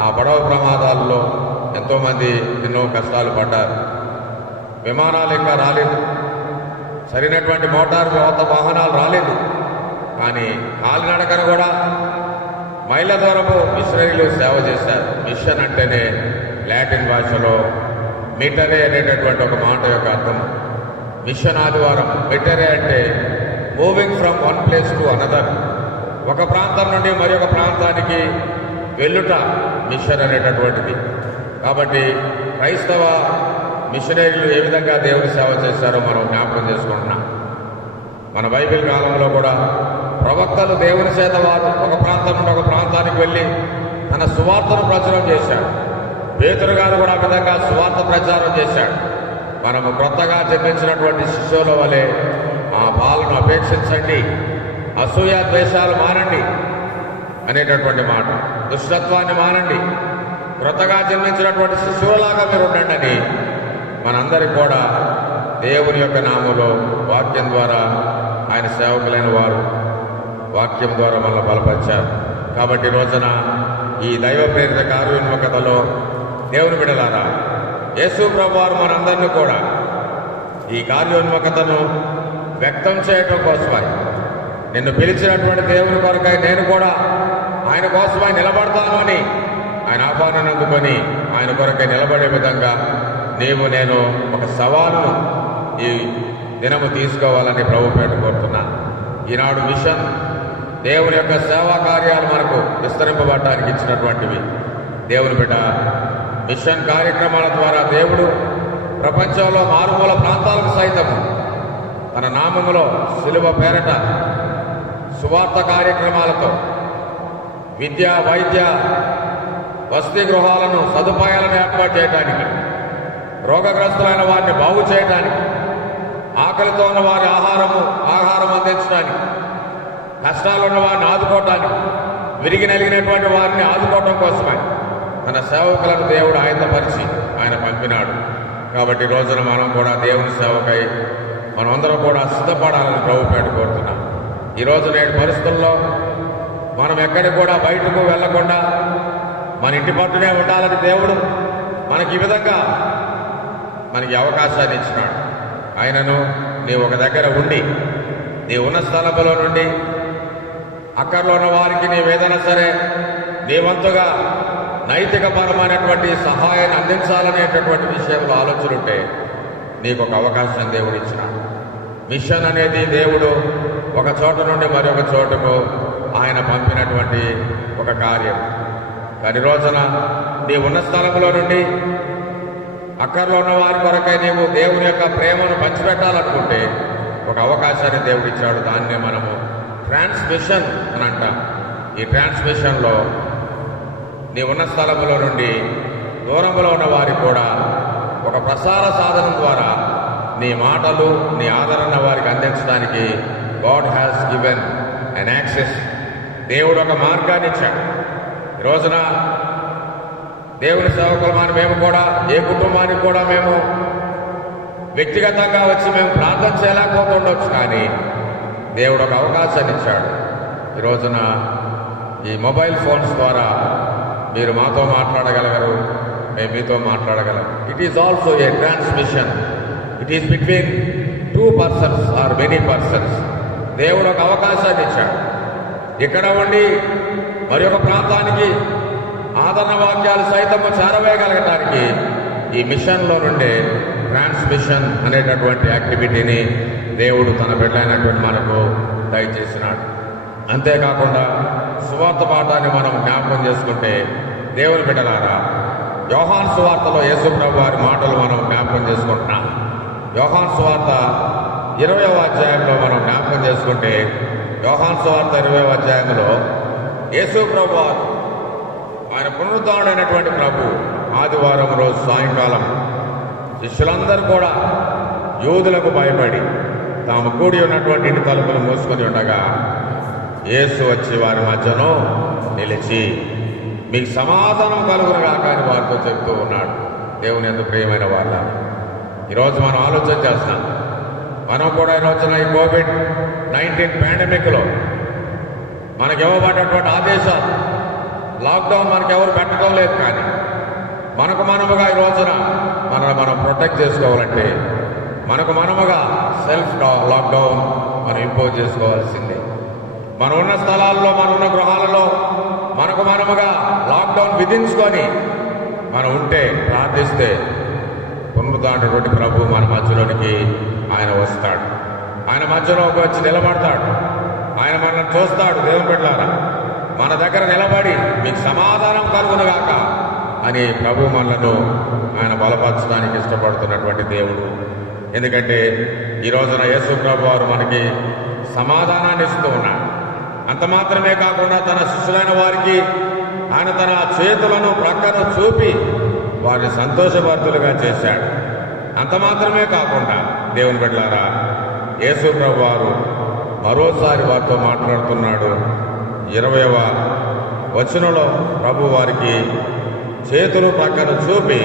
ఆ పడవ ప్రమాదాల్లో ఎంతోమంది ఎన్నో కష్టాలు పడ్డారు. విమానాలు ఇంకా రాలేదు, సరైనటువంటి మోటార్ వాహనాలు రాలేదు. కానీ కాలినడకను కూడా మైళ్ళ దూరము మిషనరీలు సేవ చేశారు. మిషన్ అంటేనే లాటిన్ భాషలో మిటరే అనేటటువంటి ఒక మాట యొక్క అర్థం. మిషన్ ఆదివారం మిటరే అంటే moving from one place to another, ఒక ప్రాంతం నుండి మరి ఒక ప్రాంతానికి వెళ్ళుట మిషన్ అనేటటువంటిది. కాబట్టి క్రైస్తవ మిషనరీలు ఏ విధంగా దేవుడి సేవ చేశారో మనం జ్ఞాపకం చేసుకుంటున్నాం. మన బైబిల్ కాలంలో కూడా ప్రవక్తలు దేవుని చేత వారు ఒక ప్రాంతం నుండి ఒక ప్రాంతానికి వెళ్ళి తన సువార్తను ప్రచారం చేశాడు. పేతురు గారు కూడా ఆ విధంగా సువార్త ప్రచారం చేశాడు. మనము క్రొత్తగా జన్మించినటువంటి శిశువుల వలె ఆ పాలను అపేక్షించండి, అసూయ ద్వేషాలు మానండి అనేటటువంటి మాట. దుష్టత్వాన్ని మానండి, క్రొత్తగా జన్మించినటువంటి శిశువులాగా మీరు ఉండండి అని మనందరికీ కూడా దేవుని యొక్క నామంలో వాక్యం ద్వారా ఆయన సేవకులైన వారు వాక్యం ద్వారా మనల్ని బలపరిచారు. కాబట్టి రోజున ఈ దైవ ప్రేరిత కార్యోన్ముఖతలో దేవుని బిడ్డలారా, యేసు ప్రభువారు మనందరినీ కూడా ఈ కార్యోన్ముఖతను వ్యక్తం చేయడం కోసమై, నిన్ను పిలిచినటువంటి దేవుని కొరకై నేను కూడా ఆయన కోసమై నిలబడతాను అని ఆయన ఆహ్వానాన్ని అందుకొని ఆయన కొరకై నిలబడే విధంగా నీవు నేను ఒక సవాలును ఈ దినము తీసుకోవాలని ప్రభు పేట కోరుతున్నాను. ఈనాడు మిషన్ దేవుని యొక్క సేవా కార్యాలు మనకు విస్తరింపబడటానికి ఇచ్చినటువంటివి. దేవుని బిడ్డ, మిషన్ కార్యక్రమాల ద్వారా దేవుడు ప్రపంచంలో మారుమూల ప్రాంతాలకు సైతం తన నామములో సిలువ పేరట సువార్త కార్యక్రమాలతో విద్య, వైద్య, వసతి గృహాలను, సదుపాయాలను ఏర్పాటు చేయడానికి, రోగగ్రస్తులైన వారిని బాగు చేయడానికి, ఆకలితో ఉన్న వారి ఆహారం అందించడానికి, కష్టాలున్న వారిని ఆదుకోవటానికి, విరిగి నలిగినటువంటి వారిని ఆదుకోవటం కోసమే తన సేవకులను దేవుడు ఆయత్తపరిచి ఆయన పంపినాడు. కాబట్టి ఈ రోజున మనం కూడా దేవుని సేవకై మనమందరం కూడా సిద్ధపడాలని ప్రభుపేట కోరుతున్నాం. ఈరోజు నేటి పరిస్థితుల్లో మనం ఎక్కడికి కూడా బయటకు వెళ్లకుండా మన ఇంటి పట్టునే ఉండాలని దేవుడు మనకి ఈ విధంగా మనకి అవకాశాన్ని ఇచ్చినాడు. ఆయనను నీవు ఒక దగ్గర ఉండి నీ ఉన్న స్థలంలో నుండి అక్కర్లో ఉన్న వారికి నీవేదైనా సరే నీ వంతుగా నైతికపరమైనటువంటి సహాయాన్ని అందించాలనేటటువంటి విషయంలో ఆలోచన నీకు ఒక అవకాశం దేవుడు ఇచ్చినాడు. మిషన్ అనేది దేవుడు ఒక చోట నుండి మరొక చోటకు ఆయన పంపినటువంటి ఒక కార్యం. కానీ రోజున నీ ఉన్న స్థలంలో నుండి అక్కర్లో ఉన్న వారి కొరకై నీవు దేవుని యొక్క ప్రేమను పంచిపెట్టాలనుకుంటే ఒక అవకాశాన్ని దేవుడు ఇచ్చాడు. దాన్నే మనము ట్రాన్స్మిషన్ అని అంటాం. ఈ ట్రాన్స్మిషన్లో నీ ఉన్న స్థలంలో నుండి దూరంలో ఉన్న వారికి కూడా ఒక ప్రసార సాధనం ద్వారా నీ మాటలు, నీ ఆదరణ వారికి అందించడానికి God has given an access. దేవుడు ఒక మార్గాన్ని ఇచ్చాడు. ఈ రోజున దేవుని సేవకులమని మేము కూడా ఏ కుటుంబానికి కూడా మేము వ్యక్తిగతంగా వచ్చి మేము ప్రార్థన చేయలేకపోతుండొచ్చు, కానీ దేవుడు ఒక అవకాశాన్ని ఇచ్చాడు. ఈ రోజున ఈ మొబైల్ ఫోన్స్ ద్వారా మీరు మాతో మాట్లాడగలగరు, మేము మీతో మాట్లాడగలం. It is also a transmission. It is between 2 persons or many persons. దేవుడు ఒక అవకాశాన్ని ఇచ్చాడు. ఇక్కడ ఉండి మరి ఒక ప్రాంతానికి ఆదరణ వాక్యాలు సైతము చేరవేయగలగటానికి ఈ మిషన్లో నుండే ట్రాన్స్మిషన్ అనేటటువంటి యాక్టివిటీని దేవుడు తన బిడ్డలైనటువంటి మనకు దయచేసినాడు. అంతేకాకుండా సువార్త పాఠాన్ని మనం జ్ఞాపకం చేసుకుంటే దేవుని బిడ్డలారా, యోహాను సువార్తలో యేసు ప్రభు వారి మాటలు మనం జ్ఞాపకం చేసుకుంటున్నాం. యోహాను సువార్త 20వ అధ్యాయంలో మనం జ్ఞాపకం చేసుకుంటే యోహాను సువార్త 20వ అధ్యాయంలో యేసు ప్రభు వారు ఆయన పునరుద్ధరణైనటువంటి ప్రభు ఆదివారం రోజు సాయంకాలం శిష్యులందరూ కూడా యూదులకు భయపడి తాము కూడి ఉన్నటువంటి ఇంటి తలుపులు మూసుకొని ఉండగా యేసు వచ్చి వారి మధ్యలో నిలిచి మీకు సమాధానం కలుగునుగాక అని వారితో చెప్తూ ఉన్నాడు. దేవుని యందు ప్రియమైన వాళ్ళ, ఈరోజు మనం ఆలోచన చేస్తున్నాం. మనం కూడా ఈరోజున ఈ COVID-19 పాండమిక్లో మనకు ఇవ్వబడినటువంటి ఆదేశాలు, లాక్డౌన్ మనకు ఎవరు పెట్టడం లేదు, కానీ మనకు మనముగా ఈ రోజున మనం ప్రొటెక్ట్ చేసుకోవాలంటే మనకు మనముగా సెల్ఫ్ లాక్డౌన్ మనం ఇంపోజ్ చేసుకోవాల్సిందే. మనం ఉన్న స్థలాల్లో, మన ఉన్న గృహాలలో మనకు మనముగా లాక్డౌన్ విధించుకొని మనం ఉంటే, ప్రార్థిస్తే పునరుద్ధరణటువంటి ప్రభు మన మధ్యలోనికి ఆయన వస్తాడు. ఆయన మధ్యలోకి వచ్చి నిలబడతాడు. ఆయన మనల్ని చూస్తాడు. దేవుని బిడ్డలారా, మన దగ్గర నిలబడి మీకు సమాధానం కలుగునుగాక అని ప్రభు మనలను ఆయన బలపరచడానికి ఇష్టపడుతున్నటువంటి దేవుడు. ఎందుకంటే ఈ రోజున యేసు ప్రభు వారు మనకి సమాధానాన్ని ఇస్తూ ఉన్నాడు. అంత మాత్రమే కాకుండా తన శిష్యులైన వారికి ఆయన తన చేతులను ప్రక్కన చూపి వారిని సంతోషభరితులుగా చేశాడు. అంత మాత్రమే కాకుండా దేవుని బిడ్డలారా, యేసు ప్రభు వారు మరోసారి వారితో మాట్లాడుతున్నాడు. 20వ వచనంలో ప్రభు వారికి చేతులు ప్రక్కన చూపి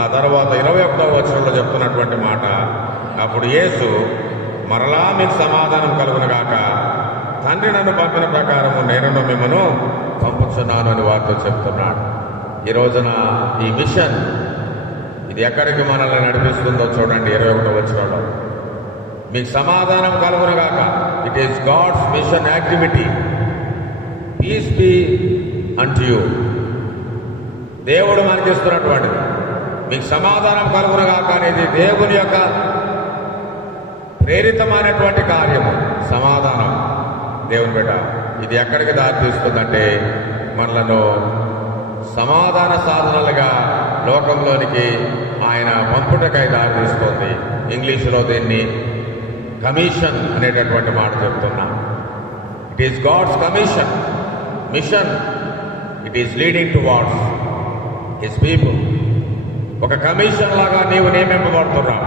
ఆ తర్వాత 21వ వచనంలో చెప్తున్నటువంటి మాట, అప్పుడు యేసు మరలా మీకు సమాధానం కలుగునుగాక, తండ్రి నన్ను పంపిన ప్రకారము నేను మిమ్మను పంపుతున్నాను అని వారితో చెప్తున్నాడు. ఈ రోజున ఈ మిషన్ ఇది ఎక్కడికి మనల్ని నడిపిస్తుందో చూడండి. 21వ వచనంలో మీకు సమాధానం కలుగునుగాక. It is God's mission activity. Peace be unto you. దేవుడు మనకి ఇస్తున్నటువంటిది. మీకు సమాధానం కలుగునుగాక అనేది దేవుని యొక్క ప్రేరితమైనటువంటి కార్యము. సమాధానం దేవుని బిడ్డ ఇది ఎక్కడికి దారితీస్తుందంటే మనలను సమాధాన సాధనలుగా లోకంలోనికి ఆయన పంపుటకై దారితీస్తుంది. ఇంగ్లీషులో దీన్ని కమిషన్ అనేటటువంటి మాట చెప్తున్నా. It is God's commission, mission. It is leading towards his people. ఒక కమిషన్ లాగా నీవు నియమింపబడుతున్నావు.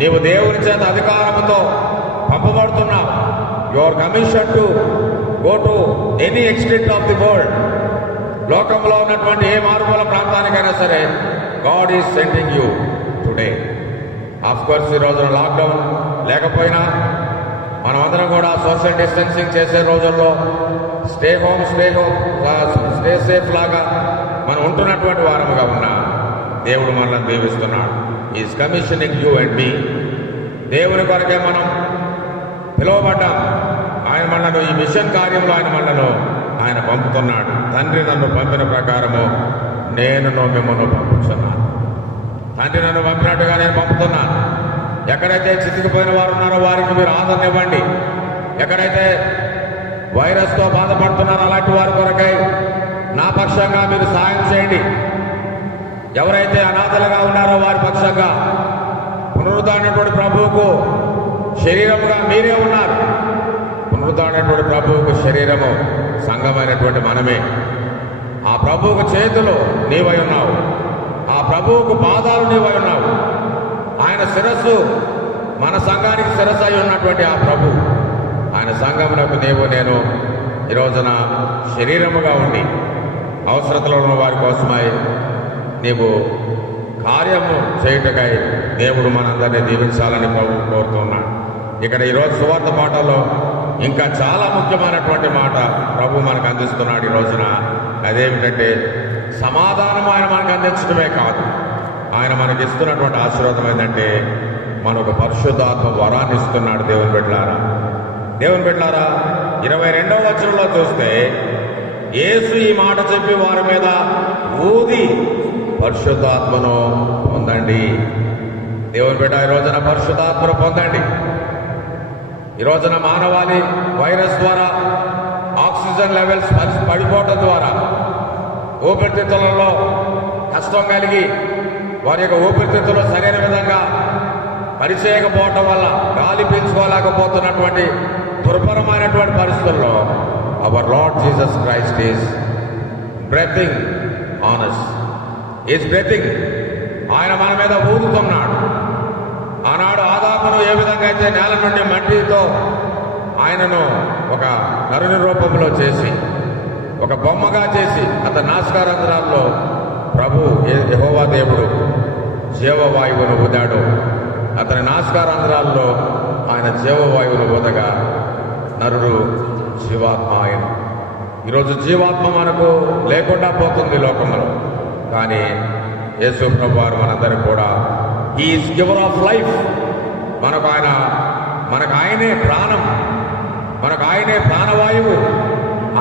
నీవు దేవుని చేత అధికారంతో పంపబడుతున్నావు. Your commission to go to any extent of the world. లోకంలో ఉన్నటువంటి ఏ మారుమూల ప్రాంతానికైనా సరే God is sending you today. Of course ఈ రోజున లాక్డౌన్ లేకపోయినా మనమందరం కూడా సోషల్ డిస్టెన్సింగ్ చేసే రోజుల్లో స్టే సేఫ్ లాగా మనం ఉంటున్నటువంటి వారముగా ఉన్నా దేవుడు మనల్ని దీవిస్తున్నాడు. ఈజ్ కమిషనింగ్ యూ అండ్ మీ. దేవుని కొరకే మనం పిలువబడ్డాం. ఆయన మనను ఈ మిషన్ కార్యంలో ఆయన పంపుతున్నాడు. తండ్రి నన్ను పంపిన ప్రకారము నేను మిమ్మల్ని పంపుతున్నాను. తండ్రి నన్ను పంపినట్టుగా నేను పంపుతున్నాను. ఎక్కడైతే చితికిపోయిన వారు ఉన్నారో వారికి మీరు ఆదరణ ఇవ్వండి. ఎక్కడైతే వైరస్తో బాధపడుతున్నారో అలాంటి వారి కొరకై నా పక్షంగా మీరు సాయం చేయండి. ఎవరైతే అనాథలుగా ఉన్నారో వారి పక్షంగా పునరుద్ధరణటువంటి ప్రభువుకు శరీరముగా మీరే ఉన్నారు. పునరుద్ధరణటువంటి ప్రభువుకు శరీరము సంఘమైనటువంటి మనమే. ఆ ప్రభువుకు చేతులు నీవై ఉన్నావు. ఆ ప్రభువుకు పాదాలు నీవై ఉన్నావు. ఆయన శిరస్సు మన సంఘానికి శిరస్సు అయి ఉన్నటువంటి ఆ ప్రభు, ఆయన సంఘమునకు నేను ఈ రోజున శరీరముగా ఉండి అవసరతలో ఉన్న వారి కోసమై నీవు కార్యము చేయుటకై దేవుడు మనందరినీ దీవించాలని ప్రభు కోరుతున్నాడు. ఇక్కడ ఈరోజు సువార్త పాఠంలో ఇంకా చాలా ముఖ్యమైనటువంటి మాట ప్రభు మనకు అందిస్తున్నాడు ఈ రోజున. అదేమిటంటే సమాధానం ఆయన మనకు అందించడమే కాదు, ఆయన మనకి ఇస్తున్నటువంటి ఆశీర్వాదం ఏంటంటే మనకు పరిశుద్ధాత్మ వరాన్ని ఇస్తున్నాడు. దేవుని బిడ్డలారా 22వ వచనంలో చూస్తే యేసు ఈ మాట చెప్పి వారి మీద ఊది పరిశుద్ధాత్మను పొందండి. దేవుని బిడ్డ ఈ రోజున పరిశుద్ధాత్మను పొందండి. ఈ రోజున మానవాళి వైరస్ ద్వారా ఆక్సిజన్ లెవెల్స్ పడిపోవటం ద్వారా ఊపిరితిత్తులలో కష్టం కలిగి వారి యొక్క ఊపిరితిత్తులు సరైన విధంగా పనిచేయకపోవటం వల్ల గాలి పీల్చుకోలేకపోతున్నటువంటి దుర్భరమైనటువంటి పరిస్థితుల్లో our Lord Jesus Christ is breathing on us. Is breathing. ఆయన మన మీద ఊదుతున్నాడు. ఆనాడు ఆదామును ఏ విధంగా అయితే నేల నుండి మట్టితో ఆయనను ఒక నరుని రూపంలో చేసి ఒక బొమ్మగా చేసి అతని నాసికారంధ్రాల్లో ప్రభు యెహోవా దేవుడు జీవవాయువును ఊదాడు. అతని నాసికారంధ్రాల్లో ఆయన జీవవాయువును ఊదగా నరుడు జీవాత్మ ఆయన. ఈరోజు జీవాత్మ మనకు లేకుండా పోతుంది లోకంలో. కానీ యేసు ప్రభు వారు మనందరికీ కూడా ఈజ్ గివర్ ఆఫ్ లైఫ్. మనకు ఆయనే ప్రాణం, మనకు ఆయనే ప్రాణవాయువు,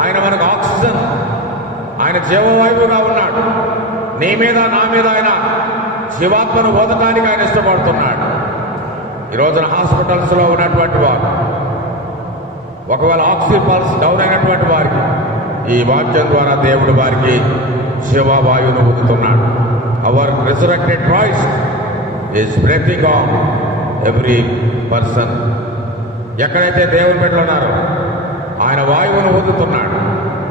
ఆయన మనకు ఆక్సిజన్, ఆయన జీవవాయువుగా ఉన్నాడు. నీ మీద నా మీద ఆయన జీవాత్మను ఓదటానికి ఆయన ఇష్టపడుతున్నాడు. ఈ రోజున హాస్పిటల్స్లో ఉన్నటువంటి వారు ఒకవేళ ఆక్సిజన్ పల్స్ డౌన్ అయినటువంటి వారికి ఈ వాక్యం ద్వారా దేవుడు వారికి జీవవాయువును ఊదుతున్నాడు. Our resurrected Christ is breathing on every person. ఎక్కడైతే దేవుని బిడ్డలు ఉన్నారో ఆయన వాయువును ఊదుతున్నాడు.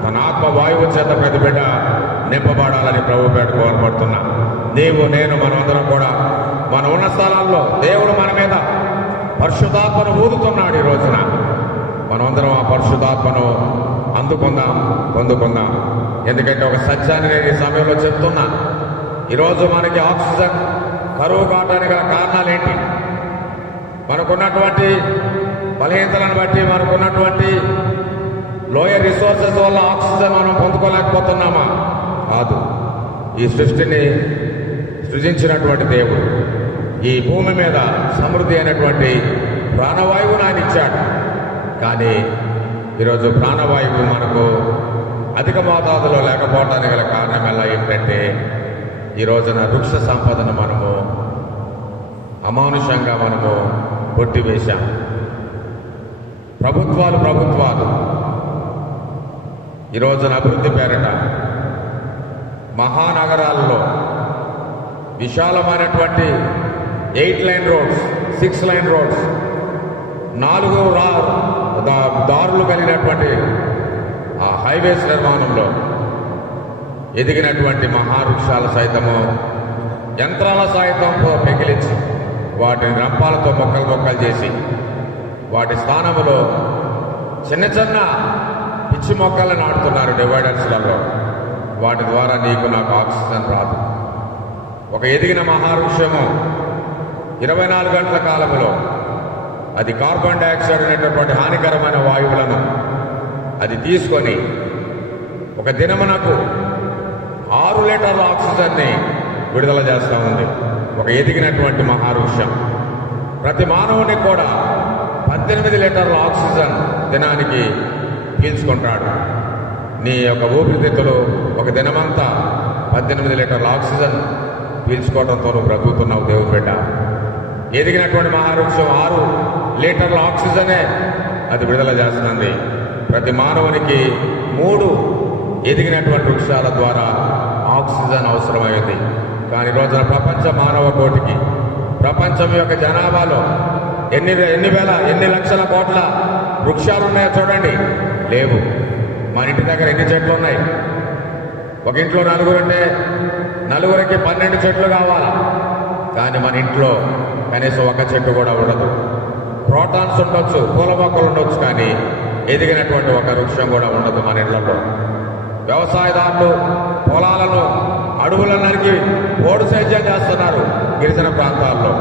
తన ఆత్మ వాయువు చేత ప్రతి బిడ్డ నింపబడాలని ప్రభు పేట కోరబడుతున్నా. నీవు నేను మనమందరం కూడా మన ఉన్న స్థలాల్లో దేవుడు మన మీద పరిశుద్ధాత్మను ఊదుతున్నాడు. ఈ రోజున మనమందరం ఆ పరిశుద్ధాత్మను పొందుకుందాం. ఎందుకంటే ఒక సత్యాన్ని నేను ఈ సమయంలో చెప్తున్నా. ఈరోజు మనకి ఆక్సిజన్ కరువు కావడానికి గల కారణాలు ఏంటి? మనకున్నటువంటి బలహీనతలను బట్టి, మనకున్నటువంటి లోయర్ రిసోర్సెస్ వల్ల ఆక్సిజన్ మనం పొందుకోలేకపోతున్నామా? కాదు. ఈ సృష్టిని సృజించినటువంటి దేవుడు ఈ భూమి మీద సమృద్ధి అయినటువంటి ప్రాణవాయువును ఆయన ఇచ్చాడు. కానీ ఈరోజు ప్రాణవాయువు మనకు అధిక మోతాదులో లేకపోవడానికి గల కారణం ఎలా ఏంటంటే ఈ రోజున వృక్ష సంపదను మనము అమానుషంగా కొట్టివేశాం. ప్రభుత్వాలు ఈ రోజున అభివృద్ధి పేరిట మహానగరాల్లో విశాలమైనటువంటి 8 లైన్ రోడ్స్, 6 లైన్ రోడ్స్, 4 దారులు కలిగినటువంటి ఆ హైవేస్ నిర్మాణంలో ఎదిగినటువంటి మహావృక్షాలు సైతము యంత్రాల సాయంతో పెకిలించి వాటిని రంపాలతో మొక్కలు చేసి వాటి స్థానంలో చిన్న చిన్న పిచ్చి మొక్కలను నాటుతున్నారు డివైడర్స్లలో. వాటి ద్వారా నీకు నాకు ఆక్సిజన్ రాదు. ఒక ఎదిగిన మహావృక్షము 24 గంటల కాలంలో అది కార్బన్ డైఆక్సైడ్ అనేటటువంటి హానికరమైన వాయువులను అది తీసుకొని ఒక దినమునకు 6 లీటర్ల ఆక్సిజన్ని విడుదల చేస్తూ ఉంది. ఒక ఎదిగినటువంటి మహావృక్షం. ప్రతి మానవునికి కూడా 18 లీటర్ల ఆక్సిజన్ దినానికి పీల్చుకుంటాడు. నీ యొక్క ఊపిరితిత్తులు ఒక దినమంతా 18 లీటర్ల ఆక్సిజన్ పీల్చుకోవడంతో నువ్వు బ్రతుకుతున్నావు దేవుని బిడ్డ. ఎదిగినటువంటి మహావృక్షం 6 లీటర్ల ఆక్సిజనే అది విడుదల చేస్తుంది. ప్రతి మానవునికి 3 ఎదిగినటువంటి వృక్షాల ద్వారా ఆక్సిజన్ అవసరమైంది. కానీ రోజున ప్రపంచ మానవ కోటికి, ప్రపంచం యొక్క జనాభాలో ఎన్ని లక్షల కోట్ల వృక్షాలు ఉన్నాయో చూడండి. లేవు. మన ఇంటి దగ్గర ఎన్ని చెట్లు ఉన్నాయి? ఒక ఇంట్లో 4 ఉంటే 4కి 12 చెట్లు కావాలా? కానీ మన ఇంట్లో కనీసం ఒక చెట్టు కూడా ఉండదు. ప్రోటాన్స్ ఉండొచ్చు, పూల మొక్కలు ఉండొచ్చు, కానీ ఎదిగినటువంటి ఒక వృక్షం కూడా ఉండదు మన ఇళ్లలో. వ్యవసాయదారులు పొలాలను, అడవులను నరికి ఓడు సేద్యం చేస్తున్నారు. గిరిజన ప్రాంతాల్లో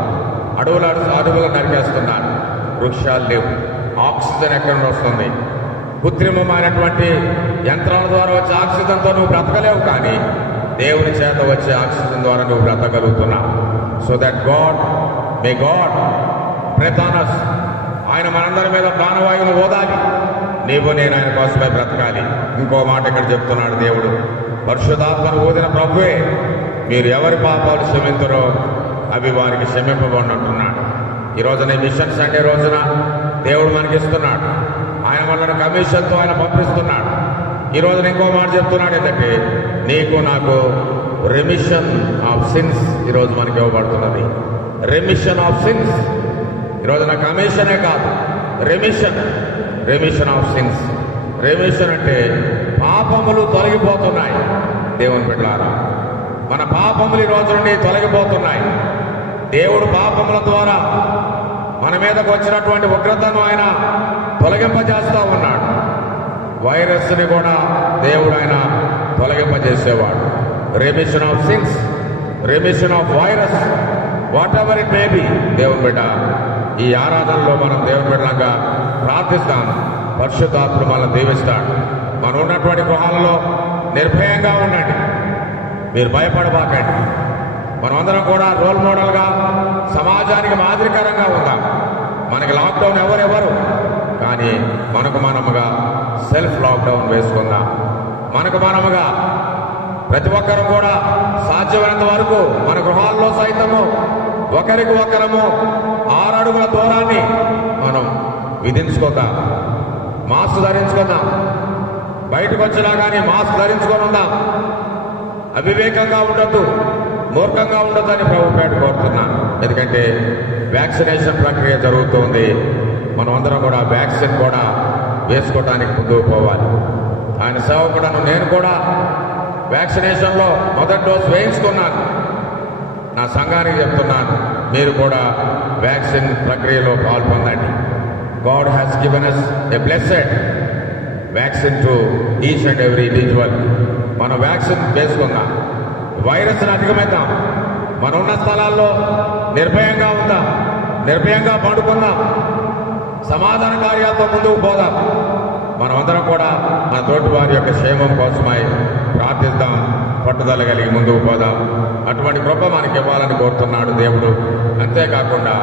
అడవులను నరికేస్తున్నారు. వృక్షాలు లేవు. ఆక్సిజన్ ఎక్కడ నుండి వస్తుంది? కృత్రిమమైనటువంటి యంత్రాల ద్వారా వచ్చే ఆక్సిజన్తో నువ్వు బ్రతకలేవు, కానీ దేవుని చేత వచ్చే ఆక్సిజన్ ద్వారా నువ్వు బ్రతకగలుగుతున్నావు. So that may God breathe on us. ఆయన మనందరి మీద ప్రాణవాయువును ఓదాలి. నీవు నేను ఆయన కోసమే బ్రతకాలి. ఇంకో మాట ఇక్కడ చెప్తున్నాడు దేవుడు. పరిశుద్ధాత్మను ఊదిన ప్రభువే మీరు ఎవరి పాపాలు క్షమించరో అవి వారికి క్షమింపబడినట్టున్నాడు. ఈ రోజున మిషన్ సండే రోజున దేవుడు మనకిస్తున్నాడు. ఆయన మనల్ని కమిషన్తో ఆయన పంపిస్తున్నాడు. ఈ రోజున ఇంకో మాట చెప్తున్నాడు ఏంటంటే, నీకు నాకు రెమిషన్ ఆఫ్ సిన్స్ ఈరోజు మనకి ఇవ్వబడుతున్నది. Remission of since. ఈరోజున కమిషనే కాదు, రెమిషన్ ఆఫ్ సిన్స్. రెమిషన్ అంటే పాపములు తొలగిపోతున్నాయి. దేవుని బిడ్డలారా, మన పాపములు ఈ రోజు నుండి తొలగిపోతున్నాయి. దేవుడు పాపముల ద్వారా మన మీదకు వచ్చినటువంటి ఉగ్రతను ఆయన తొలగింపజేస్తూ ఉన్నాడు. వైరస్ని కూడా దేవుడు ఆయన తొలగింపజేసేవాడు. Remission of sins, remission of virus, whatever it may be. దేవుని బిడ్డ, ఈ ఆరాధనలో మనం దేవుని బిడ్డలంగా ప్రార్థిస్తాం. పరిశుద్ధాత్ముడు మనల్ని దీవిస్తాడు. మనం ఉన్నటువంటి గృహాలలో నిర్భయంగా ఉండండి. మీరు భయపడబాకండి. మనమందరం కూడా రోల్ మోడల్గా సమాజానికి మాదిరికరంగా ఉందాం. మనకి లాక్డౌన్ ఎవరెవరు, కానీ మనకు మనముగా సెల్ఫ్ లాక్డౌన్ వేసుకుందాం. మనకు మనముగా ప్రతి ఒక్కరు కూడా సాధ్యమైనంత వరకు మన గృహాల్లో సైతము ఒకరికి ఒకరము 6 అడుగుల దూరాన్ని మనం విధించుకుందాం. మాస్క్ ధరించుకుందాం. బయటకు వచ్చినా కానీ మాస్క్ ధరించుకొని ఉందాం. అవివేకంగా ఉండొద్దు, మూర్ఖంగా ఉండొద్దని ప్రభుపేట కోరుతున్నాను. ఎందుకంటే వ్యాక్సినేషన్ ప్రక్రియ జరుగుతుంది. మనం అందరం కూడా వ్యాక్సిన్ కూడా వేసుకోవడానికి ముందుకు పోవాలి. ఆయన సేవకుడను నేను కూడా వ్యాక్సినేషన్లో మొదటి డోస్ వేయించుకున్నాను. నా సంఘానికి చెప్తున్నాను, మీరు కూడా వ్యాక్సిన్ ప్రక్రియలో పాల్పొందండి. God has given us a blessed vaccine to each and every individual. మనం వ్యాక్సిన్ వేసుకుందాం. వైరస్ను అధిగమిద్దాం. మనం ఉన్న స్థలాల్లో నిర్భయంగా ఉందాం. నిర్భయంగా పండుకుందాం. సమాధాన కార్యాలతో ముందుకు పోదాం. మనమందరం కూడా మన తోటి వారి యొక్క క్షేమం కోసమై ప్రార్థిద్దాం. పట్టుదల కలిగి ముందుకు పోదాం. అటువంటి కృప మనకి ఇవ్వాలని కోరుతున్నాడు దేవుడు. అంతేకాకుండా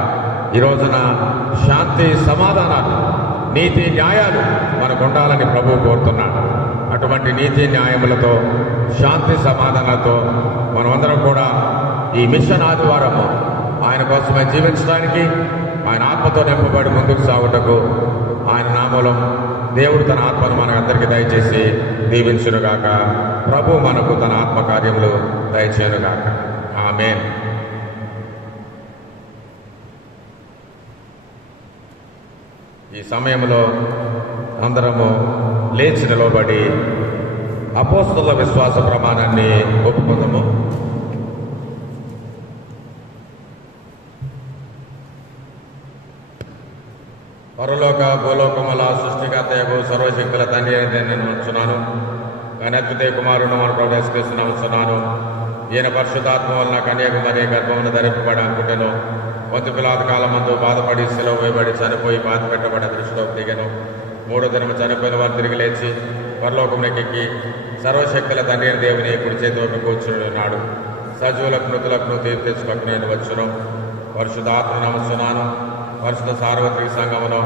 ఈ రోజున శాంతి సమాధానాలు, నీతి న్యాయాలు మనకు ఉండాలని ప్రభువు కోరుతున్నాడు. అటువంటి నీతి న్యాయములతో, శాంతి సమాధానాలతో మనమందరం కూడా ఈ మిషన్ ఆదివారము ఆయన కోసమే జీవించడానికి, ఆయన ఆత్మతో నింపబడి ముందుకు సాగుటకు ఆయన నామూలం దేవుడు తన ఆత్మను మనకందరికీ దయచేసి దీవించునుగాక. ప్రభు మనకు తన ఆత్మ కార్యములు దయచేయునుగాక. ఆమేన్. ఈ సమయంలో అందరము లేచి నిలబడి అపోస్తలుల విశ్వాస ప్రమాణాన్ని ఒప్పుకుందాము. పరలోక భూలోకముల సృష్టికర్తయగు సర్వశక్తుల తండ్రి అని నేను వచ్చున్నాను. అద్వితీయ కుమారుడు మన ప్రభు యేసుక్రీస్తును నమ్ముచున్నాను. ఈయన పరిశుద్ధాత్మ వలన కన్యాకుమారి గర్భమును ధరింపబడి అనుకుంటెను. పొంతి పిలాతు కాలమందు బాధపడి శిలువ వేయబడి చనిపోయి బాధ పెట్టబడి దృష్టిలోకి దిగను. 3వ దినము చనిపోయిన వారు తిరిగి లేచి పరలోకమునకెక్కి సర్వశక్తుల తండ్రి అయిన దేవుని కుడి చేతిలోకి కూర్చుని ఉన్నాడు. సజీవులకు మృతులకు తీర్పు తెచ్చుటకు నేను వచ్చును. పరిశుద్ధాత్మ నమ్ముచున్నాను. పరిశుద్ధ సార్వత్రిక సంఘమును,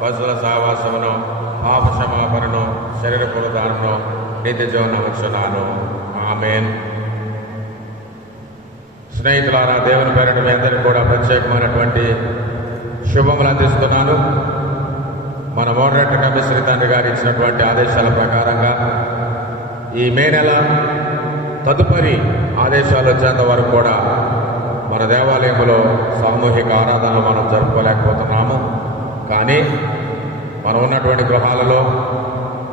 పశువుల సహవాసమును, పాప క్షమాపణను, శరీర పునరుద్ధారణను నిత్య జీవనం నమ్ముచున్నాను. ఆమేన్. స్నేహితులారా, దేవుని పేరిట మీ అందరికీ కూడా ప్రత్యేకమైనటువంటి శుభములు అందిస్తున్నాను. మన మోడరేటర్ కమిషనర్ తండ్రి గారు ఇచ్చినటువంటి ఆదేశాల ప్రకారంగా ఈ మే నెల తదుపరి ఆదేశాలు వచ్చేంత వరకు కూడా మన దేవాలయంలో సామూహిక ఆరాధనలు మనం జరుపుకోలేకపోతున్నాము. కానీ మనం ఉన్నటువంటి గృహాలలో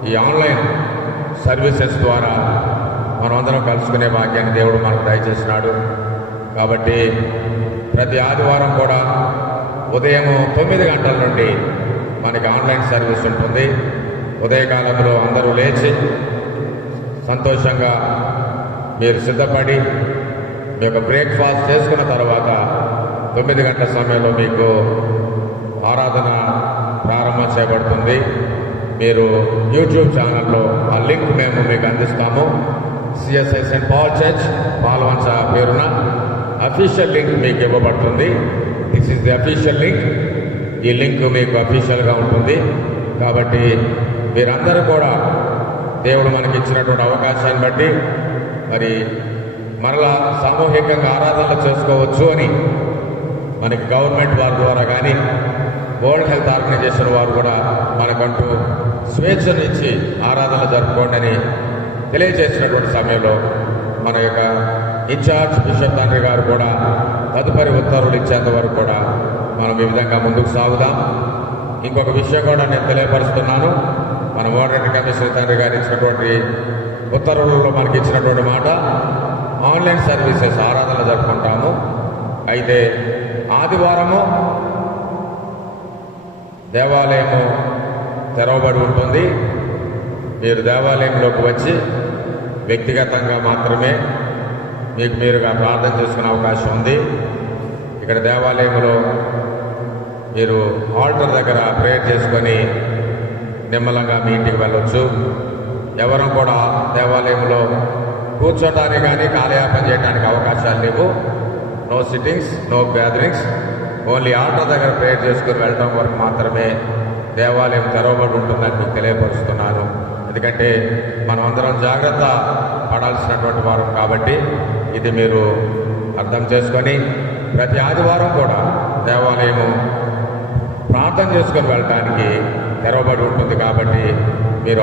ఈ ఆన్లైన్ సర్వీసెస్ ద్వారా మనమందరం కలుసుకునే భాగ్యాన్ని దేవుడు మనకు దయచేసినాడు. కాబట్టి ప్రతి ఆదివారం కూడా ఉదయం 9 గంటల నుండి మనకి ఆన్లైన్ సర్వీస్ ఉంటుంది. ఉదయకాలంలో అందరూ లేచి సంతోషంగా మీరు సిద్ధపడి మీ యొక్క బ్రేక్ఫాస్ట్ చేసుకున్న తర్వాత 9 గంటల సమయంలో మీకు ఆరాధన ప్రారంభం చేయబడుతుంది. మీరు యూట్యూబ్ ఛానల్లో ఆ లింక్ మేము మీకు అందిస్తాము. CSI Saint Paul church Palvancha పేరున అఫీషియల్ లింక్ మీకు ఇవ్వబడుతుంది. This is the official link. ఈ లింక్ మీకు అఫీషియల్గా ఉంటుంది. కాబట్టి మీరందరూ కూడా దేవుడు మనకి ఇచ్చినటువంటి అవకాశాన్ని బట్టి మరి మరలా సామూహికంగా ఆరాధనలు చేసుకోవచ్చు అని మనకి గవర్నమెంట్ వారి ద్వారా కానీ వరల్డ్ హెల్త్ ఆర్గనైజేషన్ వారు కూడా మనకంటూ స్వేచ్ఛను ఇచ్చి ఆరాధనలు జరుపుకోండి అని తెలియజేసినటువంటి సమయంలో మన యొక్క ఇన్ఛార్జ్ బిషప్ తండ్రి గారు కూడా తదుపరి ఉత్తర్వులు ఇచ్చేంత వరకు కూడా మనం ఈ విధంగా ముందుకు సాగుదాం. ఇంకొక విషయం కూడా నేను తెలియపరుస్తున్నాను. మన మోడరేటర్ కమిషనర్ తండ్రి గారు ఇచ్చినటువంటి ఉత్తర్వులలో మనకి ఇచ్చినటువంటి మాట, ఆన్లైన్ సర్వీసెస్ ఆరాధనలు జరుపుకుంటాము. అయితే ఆదివారము దేవాలయము తెరవబడి ఉంటుంది. మీరు దేవాలయంలోకి వచ్చి వ్యక్తిగతంగా మాత్రమే మీకు మీరుగా ప్రార్థన చేసుకునే అవకాశం ఉంది. ఇక్కడ దేవాలయంలో మీరు ఆల్టర్ దగ్గర ప్రేయర్ చేసుకొని నిమ్మలంగా మీ ఇంటికి వెళ్ళొచ్చు. ఎవరు కూడా దేవాలయంలో కూర్చోటానికి కానీ కాలయాపన చేయడానికి అవకాశాలు లేవు. No sittings, no gatherings. Only altar దగ్గర ప్రేయర్ చేసుకుని వెళ్ళడం వరకు మాత్రమే దేవాలయం తెరవబడి ఉంటుందని మీకు తెలియపరుస్తున్నాను. ఎందుకంటే మనం అందరం జాగ్రత్త పడాల్సినటువంటి వారం కాబట్టి ఇది మీరు అర్థం చేసుకొని ప్రతి ఆదివారం కూడా దేవాలయము ప్రార్థన చేసుకొని వెళ్ళడానికి తెరవబడి ఉంటుంది. కాబట్టి మీరు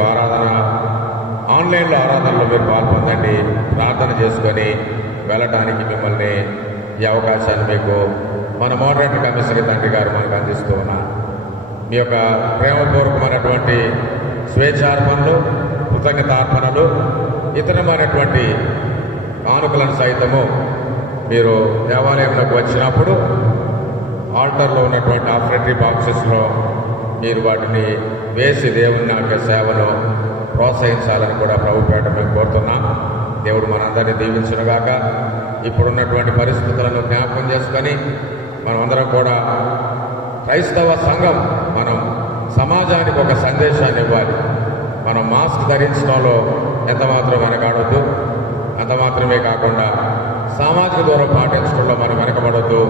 ఆన్లైన్లో ఆరాధనలో మీరు పాల్పొందండి. ప్రార్థన చేసుకొని వెళ్ళటానికి మిమ్మల్ని ఈ అవకాశాన్ని మీకు మన మోడరేటర్ కమిషనర్ తండ్రి గారు మనకు అందిస్తూ ఉన్నారు. మీ యొక్క ప్రేమపూర్వకమైనటువంటి స్వేచ్ఛార్పణలు, కృతజ్ఞతార్పణలు, ఇతరమైనటువంటి కానుకలను సైతము మీరు దేవాలయంలోకి వచ్చినప్పుడు ఆల్టర్లో ఉన్నటువంటి ఆఫరెటరీ బాక్సెస్లో మీరు వాటిని వేసి దేవుని యొక్క సేవను ప్రోత్సహించాలని కూడా ప్రభుపేట మేము కోరుతున్నాం. దేవుడు మనందరినీ దీవించునుగాక. ఇప్పుడున్నటువంటి పరిస్థితులను జ్ఞాపకం చేసుకొని మనమందరం కూడా క్రైస్తవ సంఘం మనం సమాజానికి ఒక సందేశాన్ని ఇవ్వాలి. మనం మాస్క్ ధరించడంలో ఎంతమాత్రం వెనకాడొద్దు. అంత మాత్రమే కాకుండా సామాజిక దూరం పాటించడంలో మనం వెనకబడొద్దు.